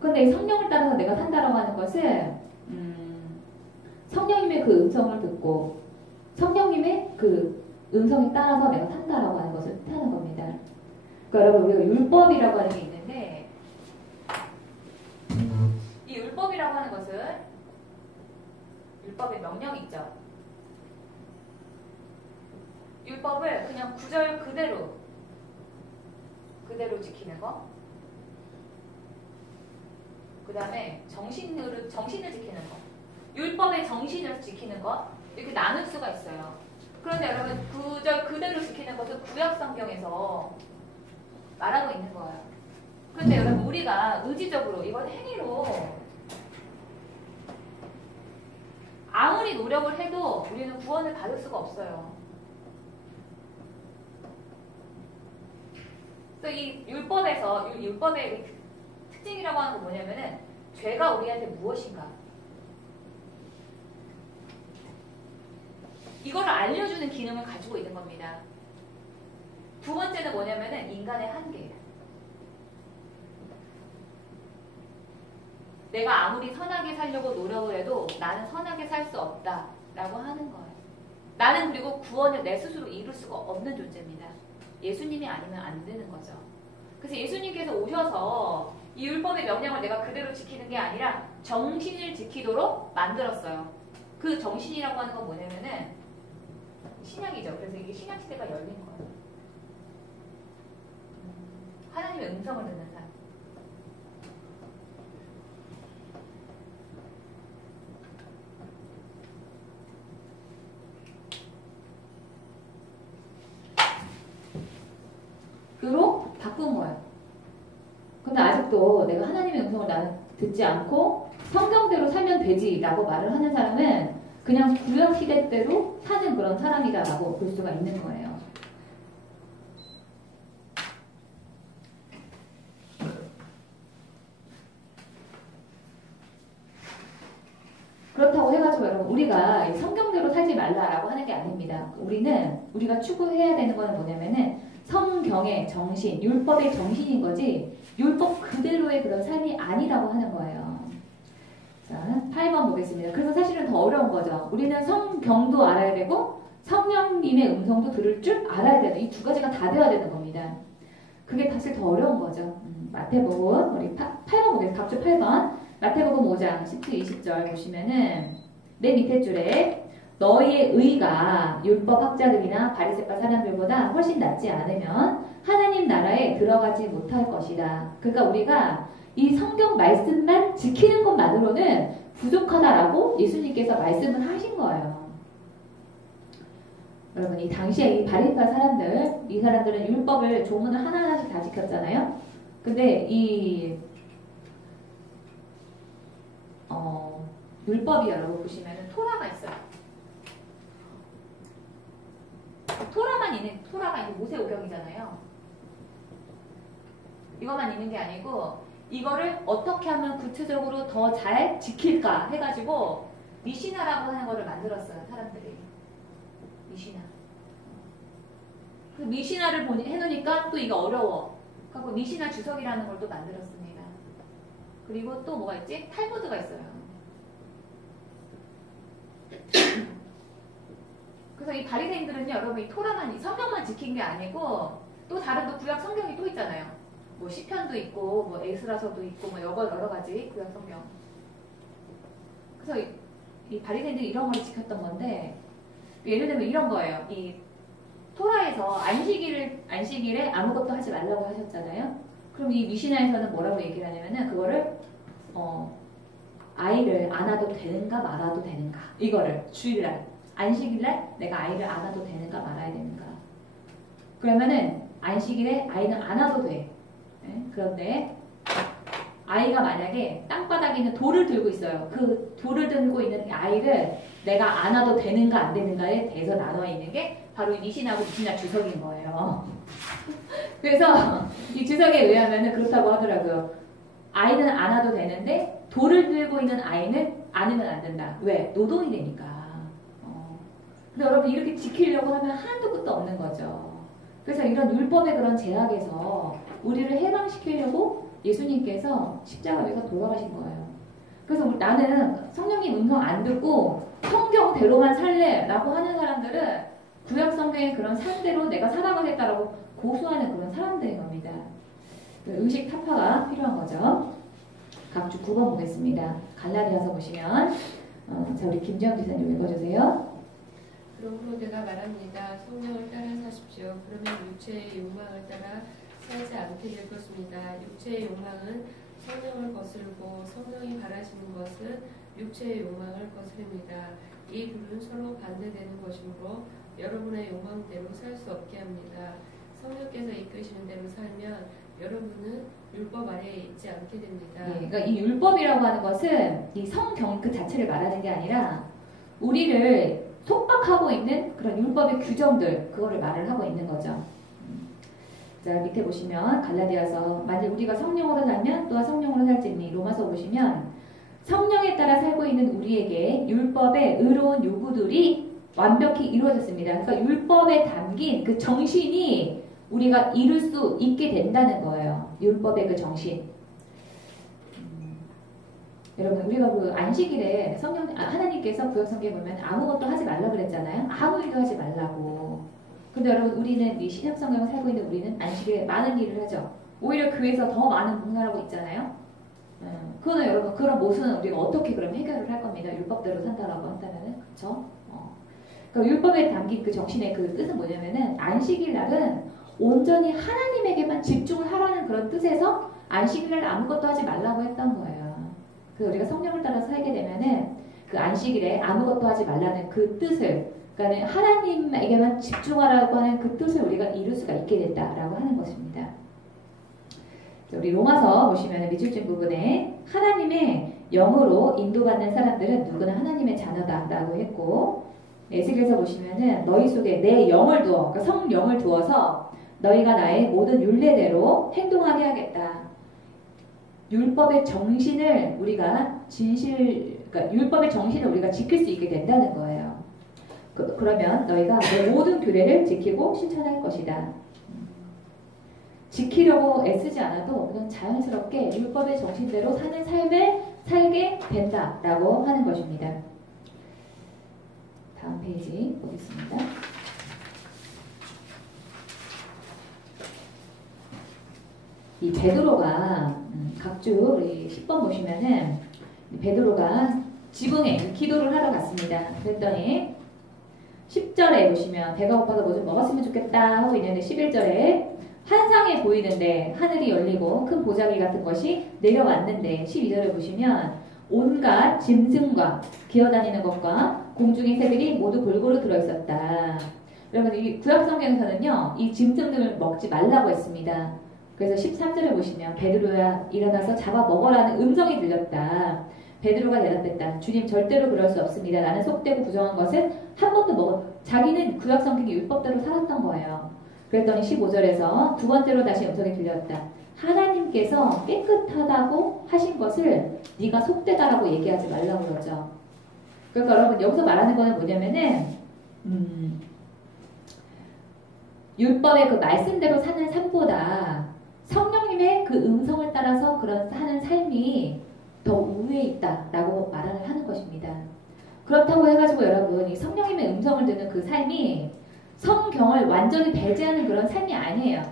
그런데 성령을 따라서 내가 산다라고 하는 것은 성령님의 그 음성을 듣고 성령님의 그 음성에 따라서 내가 산다라고 하는 것을 뜻하는 겁니다. 그러니까 여러분 우리가 율법이라고 하는 게 있는데 이 율법이라고 하는 것은 율법의 명령이 있죠. 율법을 그냥 구절 그대로 지키는 거. 그 다음에 정신을 지키는 거. 율법의 정신을 지키는 거. 이렇게 나눌 수가 있어요. 그런데 여러분 구절 그대로 지키는 것은 구약 성경에서 말하고 있는 거예요. 그런데 여러분 우리가 의지적으로 이건 행위로 아무리 노력을 해도 우리는 구원을 받을 수가 없어요. 또 이 율법의 특징이라고 하는 건 뭐냐면은 죄가 우리한테 무엇인가 이거를 알려주는 기능을 가지고 있는 겁니다. 두 번째는 뭐냐면은 인간의 한계. 내가 아무리 선하게 살려고 노력을 해도 나는 선하게 살 수 없다라고 하는 거예요. 나는 그리고 구원을 내 스스로 이룰 수가 없는 존재입니다. 예수님이 아니면 안 되는 거죠. 그래서 예수님께서 오셔서 이 율법의 명령을 내가 그대로 지키는 게 아니라 정신을 지키도록 만들었어요. 그 정신이라고 하는 건 뭐냐면은 신약이죠. 그래서 이게 신약 시대가 열린 거예요. 하나님의 음성을 듣는 삶. 로 바꾼 거예요. 근데 아직도 내가 하나님의 음성을 나는 듣지 않고 성경대로 살면 되지라고 말을 하는 사람은 그냥 구약 시대 때로 사는 그런 사람이다라고 볼 수가 있는 거예요. 그렇다고 해가지고 여러분 여러분 우리가 성경대로 살지 말라라고 하는 게 아닙니다. 우리가 추구해야 되는 거는 뭐냐면은 성경의 정신, 율법의 정신인 거지 율법 그대로의 그런 삶이 아니라고 하는 거예요. 자, 8번 보겠습니다. 그래서 사실은 더 어려운 거죠. 우리는 성경도 알아야 되고 성령님의 음성도 들을 줄 알아야 되는 이 두 가지가 다 되어야 되는 겁니다. 그게 사실 더 어려운 거죠. 마태복음 우리 8번 보겠습니다. 갑주 8번 마태복음 5장 10절 20절 보시면은 내 밑에 줄에 너희의 의가 율법 학자들이나 바리새파 사람들보다 훨씬 낫지 않으면 하나님 나라에 들어가지 못할 것이다. 그러니까 우리가 이 성경 말씀만 지키는 것만으로는 부족하다라고 예수님께서 말씀을 하신 거예요. 여러분 이 당시에 이 바리새파 사람들 이 사람들은 율법을 조문을 하나하나씩 다 지켰잖아요. 근데 이 율법이 여러분 보시면은 토라가 있어요. 토라가 이제 모세오경이잖아요. 이것만 있는 게 아니고 이거를 어떻게 하면 구체적으로 더 잘 지킬까 해가지고 미시나라고 하는 거를 만들었어요. 사람들이 미시나. 그 미시나를 해놓으니까 또 이거 어려워. 그래서 미시나 주석이라는 걸 또 만들었습니다. 그리고 또 뭐가 있지? 탈무드가 있어요. 그래서 이 바리새인들은요, 여러분 이 토라만 성경만 지킨 게 아니고 또 다른 또 구약 성경이 또 있잖아요. 뭐 시편도 있고 뭐 에스라서도 있고 뭐 여러 가지 구약 성경. 그래서 이 바리새인들이 이런 걸 지켰던 건데 예를 들면 이런 거예요. 이 토라에서 안식일에 아무것도 하지 말라고 하셨잖아요. 그럼 이 미시나에서는 뭐라고 얘기를 하냐면은 그거를 아이를 안아도 되는가 말아도 되는가 이거를 주일날 안식일날 내가 아이를 안아도 되는가 말아야 되는가. 그러면은 안식일에 아이는 안아도 돼. 네? 그런데 아이가 만약에 땅바닥에 있는 돌을 들고 있어요. 그 돌을 들고 있는 아이를 내가 안아도 되는가 안 되는가에 대해서 나눠 있는 게 바로 이 미시나하고 미시나 주석인 거예요. 그래서 이 주석에 의하면은 그렇다고 하더라고요. 아이는 안아도 되는데 돌을 들고 있는 아이는 안으면 안 된다. 왜? 노동이 되니까. 근데 여러분 이렇게 지키려고 하면 한도 끝도 없는 거죠. 그래서 이런 율법의 그런 제약에서 우리를 해방시키려고 예수님께서 십자가에서 돌아가신 거예요. 그래서 나는 성령님 음성 안 듣고 성경대로만 살래라고 하는 사람들은 구약 성경의 그런 삶대로 내가 살아가겠다라고 고수하는 그런 사람들인 겁니다. 의식 타파가 필요한 거죠. 각주 9번 보겠습니다. 갈라디아서 보시면 자 우리 김지영 지사님 읽어주세요. 그러므로 내가 말합니다. 성령을 따라 사십시오. 그러면 육체의 욕망을 따라 살지 않게 될 것입니다. 육체의 욕망은 성령을 거스르고 성령이 바라시는 것은 육체의 욕망을 거스릅니다. 이 둘은 서로 반대되는 것이므로 여러분의 욕망대로 살 수 없게 합니다. 성령께서 이끄시는 대로 살면 여러분은 율법 아래에 있지 않게 됩니다. 네, 그러니까 이 율법이라고 하는 것은 이 성경 그 자체를 말하는 게 아니라 우리를 속박하고 있는 그런 율법의 규정들 그거를 말을 하고 있는 거죠. 자 밑에 보시면 갈라디아서 만일 우리가 성령으로 살면 또한 성령으로 살지니 로마서 보시면 성령에 따라 살고 있는 우리에게 율법의 의로운 요구들이 완벽히 이루어졌습니다. 그러니까 율법에 담긴 그 정신이 우리가 이룰 수 있게 된다는 거예요. 율법의 그 정신. 여러분 우리가 그 안식일에 하나님께서 구약성경에 보면 아무것도 하지 말라 그랬잖아요. 아무 일도 하지 말라고. 근데 여러분 우리는 이 신약성경을 살고 있는 우리는 안식일에 많은 일을 하죠. 오히려 교회에서 더 많은 봉사하고 있잖아요. 그거는 여러분 그런 모습은 우리가 어떻게 그럼 해결을 할 겁니다. 율법대로 산다라고 한다면은 그렇죠. 그러니까 율법에 담긴 그 정신의 그 뜻은 뭐냐면은 안식일 날은 온전히 하나님에게만 집중을 하라는 그런 뜻에서 안식일 날 아무것도 하지 말라고 했던 거예요. 그래서 우리가 성령을 따라 살게 되면은 그 안식일에 아무것도 하지 말라는 그 뜻을, 그러니까 하나님에게만 집중하라고 하는 그 뜻을 우리가 이룰 수가 있게 된다라고 하는 것입니다. 우리 로마서 보시면 밑줄 친 부분에 하나님의 영으로 인도받는 사람들은 누구나 하나님의 자녀다라고 했고, 에스겔서 보시면은 너희 속에 내 영을 두어, 그러니까 성령을 두어서 너희가 나의 모든 율례대로 행동하게 하겠다. 율법의 정신을 우리가 진실하게 그러니까 율법의 정신을 우리가 지킬 수 있게 된다는 거예요. 그러면 너희가 내 모든 규례를 지키고 실천할 것이다. 지키려고 애쓰지 않아도 그냥 자연스럽게 율법의 정신대로 사는 삶을 살게 된다라고 하는 것입니다. 다음 페이지 보겠습니다. 이 베드로가 각주 우리 10번 보시면은 베드로가 지붕에 기도를 하러 갔습니다. 그랬더니 10절에 보시면 배가 고파서 뭐 좀 먹었으면 좋겠다 하고 있는데 11절에 환상에 보이는데 하늘이 열리고 큰 보자기 같은 것이 내려왔는데 12절에 보시면 온갖 짐승과 기어다니는 것과 공중의 새들이 모두 골고루 들어있었다. 여러분 이 구약성경에서는요 이 짐승들을 먹지 말라고 했습니다. 그래서 13절에 보시면 베드로야 일어나서 잡아 먹어라는 음성이 들렸다. 베드로가 대답했다. 주님 절대로 그럴 수 없습니다. 나는 속되고 부정한 것은 한 번도 자기는 구약성경의 율법대로 살았던 거예요. 그랬더니 15절에서 두 번째로 다시 음성이 들렸다. 하나님께서 깨끗하다고 하신 것을 네가 속되다라고 얘기하지 말라고 그러죠. 그러니까 여러분 여기서 말하는 거는 뭐냐면은 율법의 그 말씀대로 사는 삶보다 성령님의 그 음성을 따라서 그런 사는 삶이 더 우위에 있다라고 말을 하는 것입니다. 그렇다고 해가지고 여러분 이 성령님의 음성을 듣는 그 삶이 성경을 완전히 배제하는 그런 삶이 아니에요.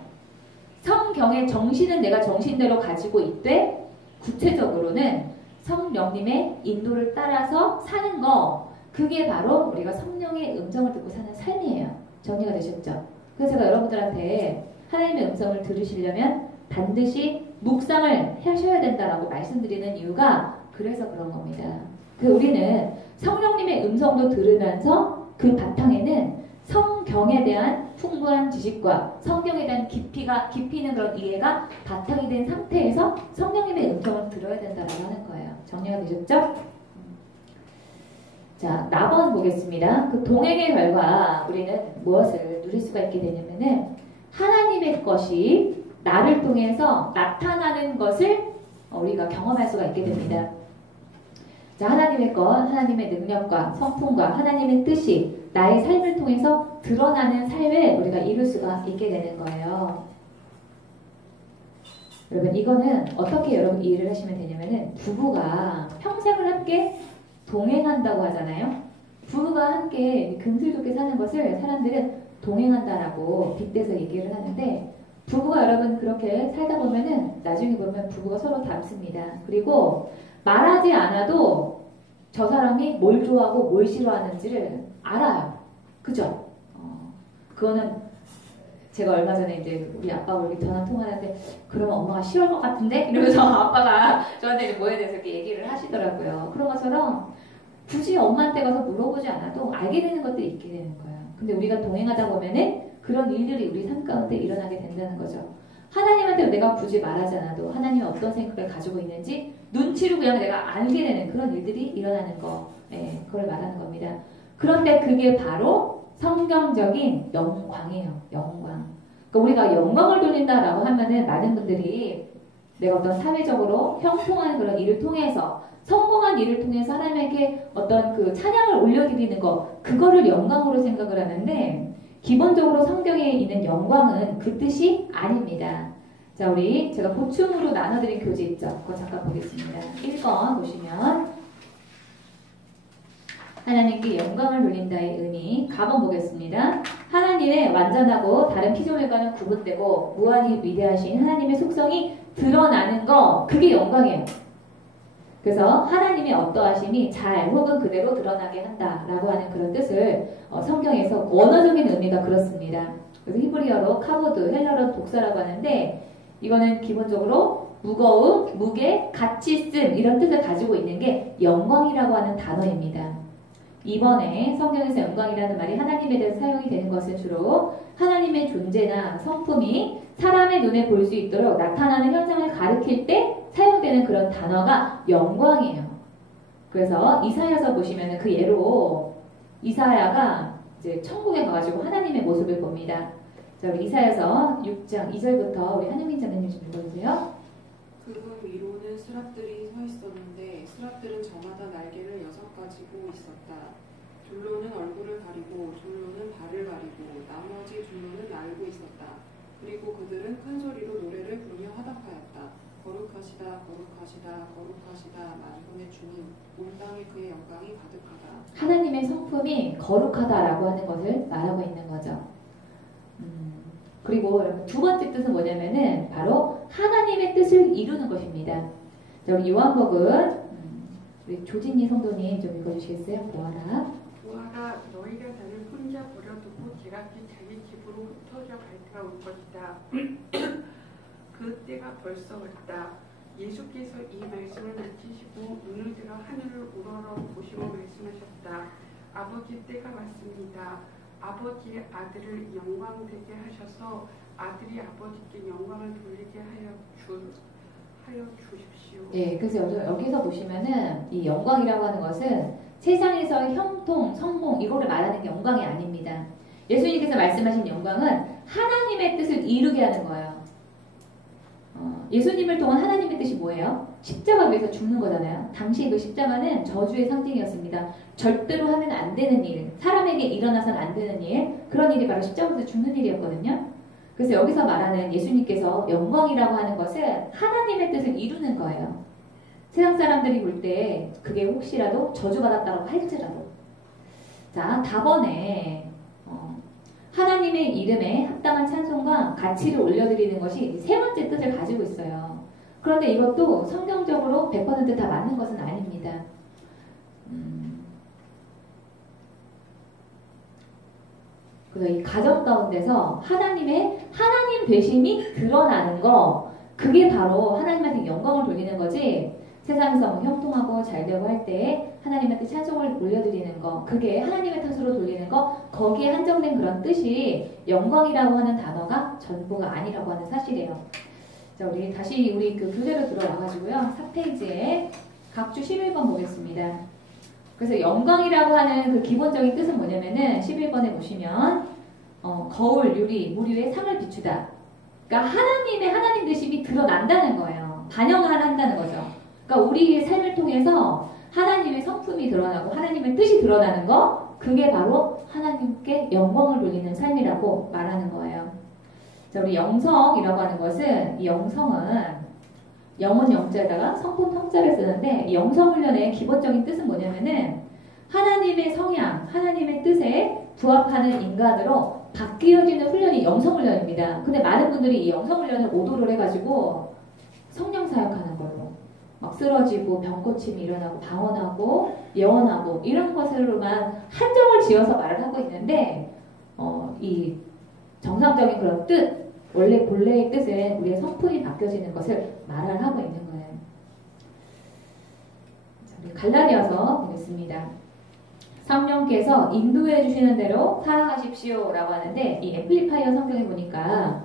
성경의 정신은 내가 정신대로 가지고 있되 구체적으로는 성령님의 인도를 따라서 사는 거 그게 바로 우리가 성령의 음성을 듣고 사는 삶이에요. 정리가 되셨죠? 그래서 제가 여러분들한테 하나님의 음성을 들으시려면 반드시 묵상을 하셔야 된다라고 말씀드리는 이유가 그래서 그런 겁니다. 우리는 성령님의 음성도 들으면서 그 바탕에는 성경에 대한 풍부한 지식과 성경에 대한 깊이 있는 그런 이해가 바탕이 된 상태에서 성령님의 음성을 들어야 된다라고 하는 거예요. 정리가 되셨죠? 자, 나번 보겠습니다. 그 동행의 결과 우리는 무엇을 누릴 수가 있게 되냐면은 하나님의 것이 나를 통해서 나타나는 것을 우리가 경험할 수가 있게 됩니다. 자, 하나님의 것, 하나님의 능력과 성품과 하나님의 뜻이 나의 삶을 통해서 드러나는 삶을 우리가 이룰 수가 있게 되는 거예요. 여러분 이거는 어떻게 여러분 이해를 하시면 되냐면은 부부가 평생을 함께 동행한다고 하잖아요. 부부가 함께 금슬좋게 사는 것을 사람들은 동행한다라고 빗대서 얘기를 하는데 부부가 여러분 그렇게 살다 보면은 나중에 보면 부부가 서로 닮습니다. 그리고 말하지 않아도 저 사람이 뭘 좋아하고 뭘 싫어하는지를 알아요. 그죠? 그거는 제가 얼마 전에 이제 우리 아빠가 우리 전화 통화하는데 그러면 엄마가 싫어할 것 같은데? 이러면서 아빠가 저한테 이제 뭐에 대해서 이렇게 얘기를 하시더라고요. 그런 것처럼 굳이 엄마한테 가서 물어보지 않아도 알게 되는 것들이 있게 되는 거예요. 근데 우리가 동행하다 보면은 그런 일들이 우리 삶 가운데 일어나게 된다는 거죠. 하나님한테 내가 굳이 말하지 않아도 하나님이 어떤 생각을 가지고 있는지 눈치로 그냥 내가 알게 되는 그런 일들이 일어나는 거. 그걸 말하는 겁니다. 그런데 그게 바로 성경적인 영광이에요. 영광. 그러니까 우리가 영광을 돌린다라고 하면은 많은 분들이 내가 어떤 사회적으로 형통한 그런 일을 통해서 성공한 일을 통해서 하나님에게 어떤 그 찬양을 올려드리는 거 그거를 영광으로 생각을 하는데 기본적으로 성경에 있는 영광은 그 뜻이 아닙니다. 자, 우리 제가 보충으로 나눠드린 교재 있죠? 그거 잠깐 보겠습니다. 1번 보시면 하나님께 영광을 돌린다의 의미 가번 보겠습니다. 하나님의 완전하고 다른 피조물과는 구분되고 무한히 위대하신 하나님의 속성이 드러나는 거 그게 영광이에요. 그래서 하나님의 어떠하심이 잘 혹은 그대로 드러나게 한다라고 하는 그런 뜻을 성경에서 원어적인 의미가 그렇습니다. 그래서 히브리어로 카보드, 헬라어로 독사라고 하는데 이거는 기본적으로 무거움, 무게, 가치 있음 이런 뜻을 가지고 있는 게 영광이라고 하는 단어입니다. 이번에 성경에서 영광이라는 말이 하나님에 대해서 사용이 되는 것은 주로 하나님의 존재나 성품이 사람의 눈에 볼 수 있도록 나타나는 현상을 가리킬 때 사용되는 그런 단어가 영광이에요. 그래서 이사야서 보시면 그 예로 이사야가 이제 천국에 가가지고 하나님의 모습을 봅니다. 자, 우리 이사야서 6장 2절부터 우리 한영민 자매님 좀 읽어주세요. 그분 위로는 수락들이 서 있었는데 스라틀은 저마다 날개를 6가지고 있었다. 둘로는 얼굴을 가리고 둘로는 발을 가리고 나머지 둘로는 날고 있었다. 그리고 그들은 큰 소리로 노래를 부르며 화답하였다. 거룩하시다 거룩하시다 거룩하시다 만군의 주님 온 땅에 그의 영광이 가득하다. 하나님의 성품이 거룩하다라고 하는 것을 말하고 있는 거죠. 그리고 여러분 두 번째 뜻은 뭐냐면은 바로 하나님의 뜻을 이루는 것입니다. 자, 우리 요한복음 우리 조진희 성도님 좀 읽어주시겠어요? 보아라. 보아라 너희가 나를 혼자 버려두고 제각기 자기 집으로 흩어져 갈 때가 올 것이다. 그 때가 벌써 왔다. 예수께서 이 말씀을 마치시고 눈을 들어 하늘을 우러러 보시고 말씀하셨다. 아버지 때가 왔습니다. 아버지의 아들을 영광되게 하셔서 아들이 아버지께 영광을 돌리게 하여 주십시오. 예, 그래서 여기서 보시면은 이 영광이라고 하는 것은 세상에서 형통, 성공 이거를 말하는 게 영광이 아닙니다. 예수님께서 말씀하신 영광은 하나님의 뜻을 이루게 하는 거예요. 예수님을 통한 하나님의 뜻이 뭐예요? 십자가 위에서 죽는 거잖아요. 당시 그 십자가는 저주의 상징이었습니다. 절대로 하면 안 되는 일, 사람에게 일어나서는 안 되는 일, 그런 일이 바로 십자가에서 죽는 일이었거든요. 그래서 여기서 말하는 예수님께서 영광이라고 하는 것은 하나님의 뜻을 이루는 거예요. 세상 사람들이 볼 때 그게 혹시라도 저주받았다고 할지라도. 자, 답원에 하나님의 이름에 합당한 찬송과 가치를 올려드리는 것이 세 번째 뜻을 가지고 있어요. 그런데 이것도 성경적으로 100% 다 맞는 것은 아닙니다. 그래서 이 가정 가운데서 하나님 되심이 드러나는 거, 그게 바로 하나님한테 영광을 돌리는 거지. 세상에서 형통하고 잘되고 할 때 하나님한테 찬송을 올려드리는 거, 그게 하나님의 뜻으로 돌리는 거, 거기에 한정된 그런 뜻이 영광이라고 하는 단어가 전부가 아니라고 하는 사실이에요. 자, 우리 다시 그 교재로 들어와가지고요. 4페이지에 각주 11번 보겠습니다. 그래서 영광이라고 하는 그 기본적인 뜻은 뭐냐면은 11번에 보시면 거울, 유리, 무리에 상을 비추다. 그러니까 하나님 되심이 드러난다는 거예요. 반영을 한다는 거죠. 그러니까 우리의 삶을 통해서 하나님의 성품이 드러나고 하나님의 뜻이 드러나는 거, 그게 바로 하나님께 영광을 돌리는 삶이라고 말하는 거예요. 자, 우리 영성이라고 하는 것은, 이 영성은 영은 영자에다가 성품 성자를 쓰는데, 이 영성훈련의 기본적인 뜻은 뭐냐면은 하나님의 성향, 하나님의 뜻에 부합하는 인간으로 바뀌어지는 훈련이 영성훈련입니다. 근데 많은 분들이 이 영성훈련을 오도를 해가지고 성령 사역하는 걸로 막 쓰러지고 병고침이 일어나고 방언하고 예언하고 이런 것으로만 한정을 지어서 말을 하고 있는데, 이 정상적인 그런 뜻, 원래 본래의 뜻은 우리의 성품이 바뀌어지는 것을 말을 하고 있는 거예요. 자, 우리 갈라디아서 보겠습니다. 성령께서 인도해 주시는 대로 살아가십시오 라고 하는데, 이 앰플리파이어 성경에 보니까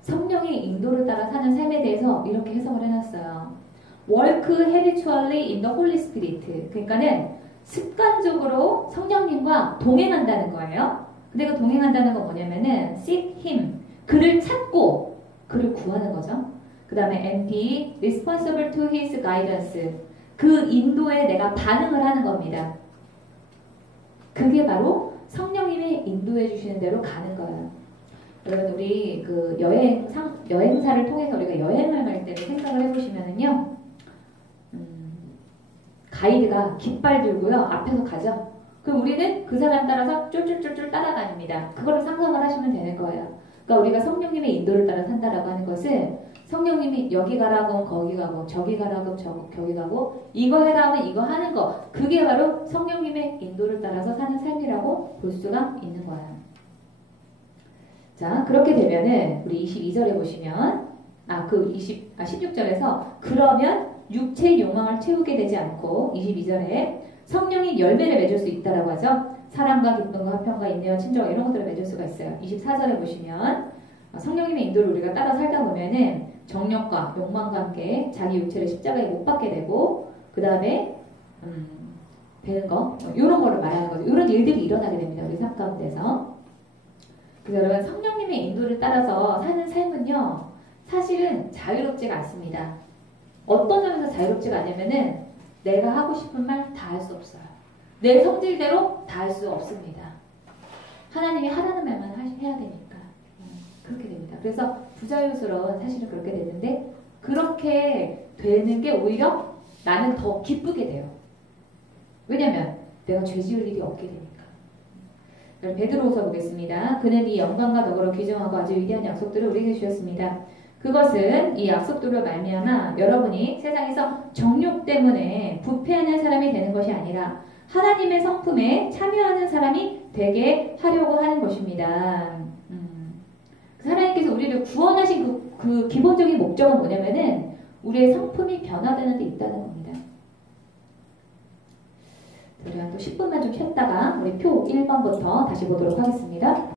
성령의 인도를 따라 사는 삶에 대해서 이렇게 해석을 해놨어요. Work habitually in the Holy Spirit. 그러니까는 습관적으로 성령님과 동행한다는 거예요. 근데 그 동행한다는 건 뭐냐면은 seek him. 그를 찾고 그를 구하는 거죠. 그 다음에 and be responsible to his guidance. 그 인도에 내가 반응을 하는 겁니다. 그게 바로 성령님의 인도해 주시는 대로 가는 거예요. 여러분, 우리 그 여행사를 통해서 우리가 여행을 갈 때를 생각을 해보시면은요, 가이드가 깃발 들고요, 앞에서 가죠. 그럼 우리는 그 사람 따라서 쫄쫄쫄쫄 따라다닙니다. 그거를 상상을 하시면 되는 거예요. 그러니까 우리가 성령님의 인도를 따라 산다라고 하는 것은 성령님이 여기 가라고 하면 거기 가고, 저기 가라고 하면 저기 가고, 이거 해라 하면 이거 하는 거, 그게 바로 성령님의 인도를 따라서 사는 삶이라고 볼 수가 있는 거예요. 자, 그렇게 되면은 우리 22절에 보시면 16절에서 그러면 육체의 욕망을 채우게 되지 않고, 22절에 성령이 열매를 맺을 수 있다라고 하죠. 사랑과 기쁨과 화평과 인내와 친절과 이런 것들을 맺을 수가 있어요. 24절에 보시면 성령님의 인도를 우리가 따라 살다 보면은 정욕과 욕망과 함께 자기 육체를 십자가에 못 박게 되고, 그 다음에 되는 거, 이런 거를 말하는 거죠. 이런 일들이 일어나게 됩니다. 우리 삶 가운데서. 그래서 여러분, 성령님의 인도를 따라서 사는 삶은요, 사실은 자유롭지가 않습니다. 어떤 점에서 자유롭지가 않냐면은 내가 하고 싶은 말 다 할 수 없어요. 내 성질대로 다 할 수 없습니다. 하나님이 하라는 말만 해야 되니까 그렇게 됩니다. 그래서 부자유스러운 사실은 그렇게 됐는데 그렇게 되는 게 오히려 나는 더 기쁘게 돼요. 왜냐면 내가 죄 지을 일이 없게 되니까. 베드로후서 보겠습니다. 그는 이 영광과 덕으로 귀중하고 아주 위대한 약속들을 우리에게 주셨습니다. 그것은 이 약속들로 말미암아 여러분이 세상에서 정욕 때문에 부패하는 사람이 되는 것이 아니라 하나님의 성품에 참여하는 사람이 되게 하려고 하는 것입니다. 하나님께서 우리를 구원하신 그 기본적인 목적은 뭐냐면은 우리의 성품이 변화되는 데 있다는 겁니다. 우리가 또 10분만 좀 쉬었다가 우리 표 1번부터 다시 보도록 하겠습니다.